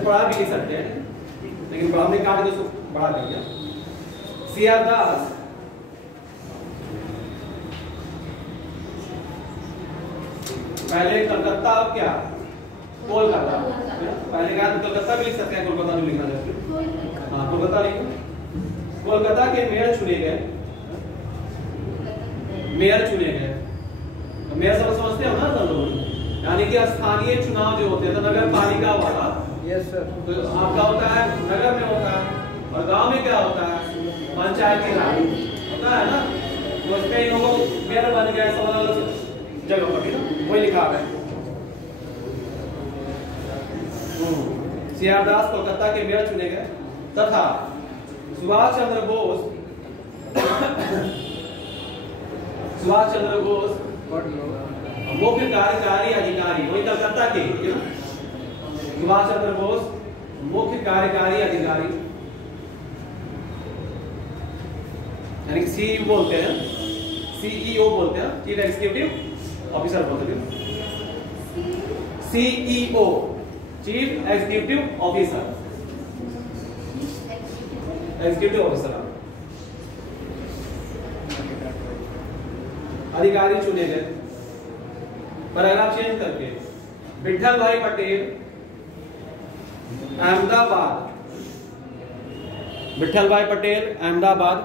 बड़ा भी लिख सकते हैं, लेकिन हमने काट के उसको बड़ा कर दिया। सीआर दास पहले कलकत्ता, अब क्या कोलकाता। पहले क्या कलकत्ता भी लिख सकते हैं, कोलकाता भी लिखना चाहते हैं। हाँ कोलकाता लिखो। कोलकाता के मेयर चुने गए, मेयर चुने गए। मेयर सब समझते हो ना सब लोग, यानी कि स्थानीय चुनाव जो होते हैं तो नगर पालिका वाला। Yes sir. तो आपका होता है नगर में होता है, और गांव में क्या होता है पंचायती राज होता है ना। तो इसमें इन लोगों को मेयर बन गया सब अलग जगह पर ना, वही लिखा है। सीआर दास कोलकाता के मेयर चुने गए तथा सुभाष चंद्र बोस मुख्य कार्यकारी अधिकारी, वही कलकत्ता के सुभाष चंद्र बोस मुख्य कार्यकारी अधिकारी, यानी सीईओ बोलते हैं, सीईओ बोलते हैं, चीफ एग्जीक्यूटिव ऑफिसर बोलते हैं। CEO chief executive officer, executive officer अधिकारी चुने गए। पैराग्राफ चेंज करके विठल भाई पटेल अहमदाबाद, विठल भाई पटेल अहमदाबाद,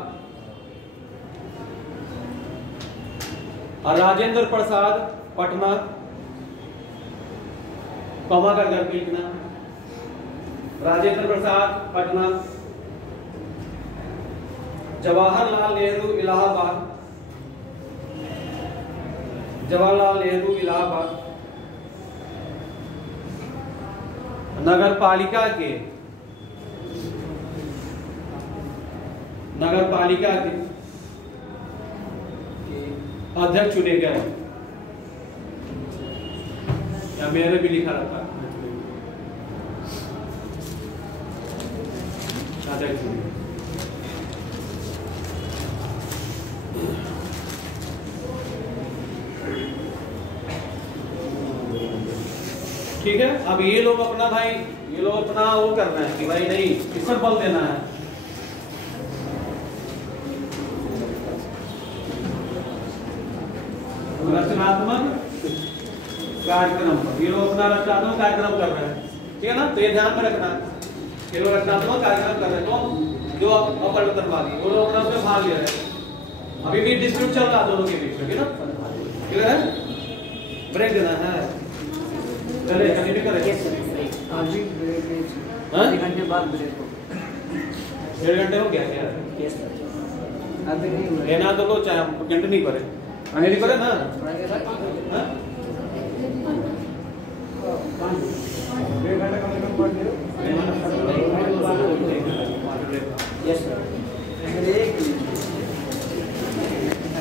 और राजेंद्र प्रसाद पटना, कॉमा कर करके लिखना, राजेंद्र प्रसाद पटना, जवाहरलाल नेहरू इलाहाबाद, जवाहरलाल नेहरू इलाहाबाद, नगर पालिका के अध्यक्ष चुने गए, या मेरे भी लिखा रहता है अध्यक्ष चुने गए। ठीक है। अब ये लोग अपना भाई, ये लोग अपना वो करना है कि भाई नहीं इस पर बल देना है। रचनात्मक कार्यक्रम पर ये लोग अपना रचनात्मक कार्यक्रम कर रहे हैं, ठीक है ना। तो ये ध्यान में रखना है, ये लोग रचनात्मक कार्यक्रम कर रहे हैं। तो जो अपरिवर्तनवादी वो लोग अपना उसमें भाग ले रहे हैं। अभी भी डिस्प्यूट चल रहा है दोनों के बीच में, ठीक है ना। क्लियर है, ब्रेक देना है। चले कंटिन्यू करें। अभी ब्रेक है, आधे घंटे बाद ब्रेक हो। 1.5 घंटे हो गया क्या? Yes sir. अभी नहीं लेना तो लो, चाहे कंटिन्यू करें, कंटिन्यू करें ना। हाँ? 1.5 घंटे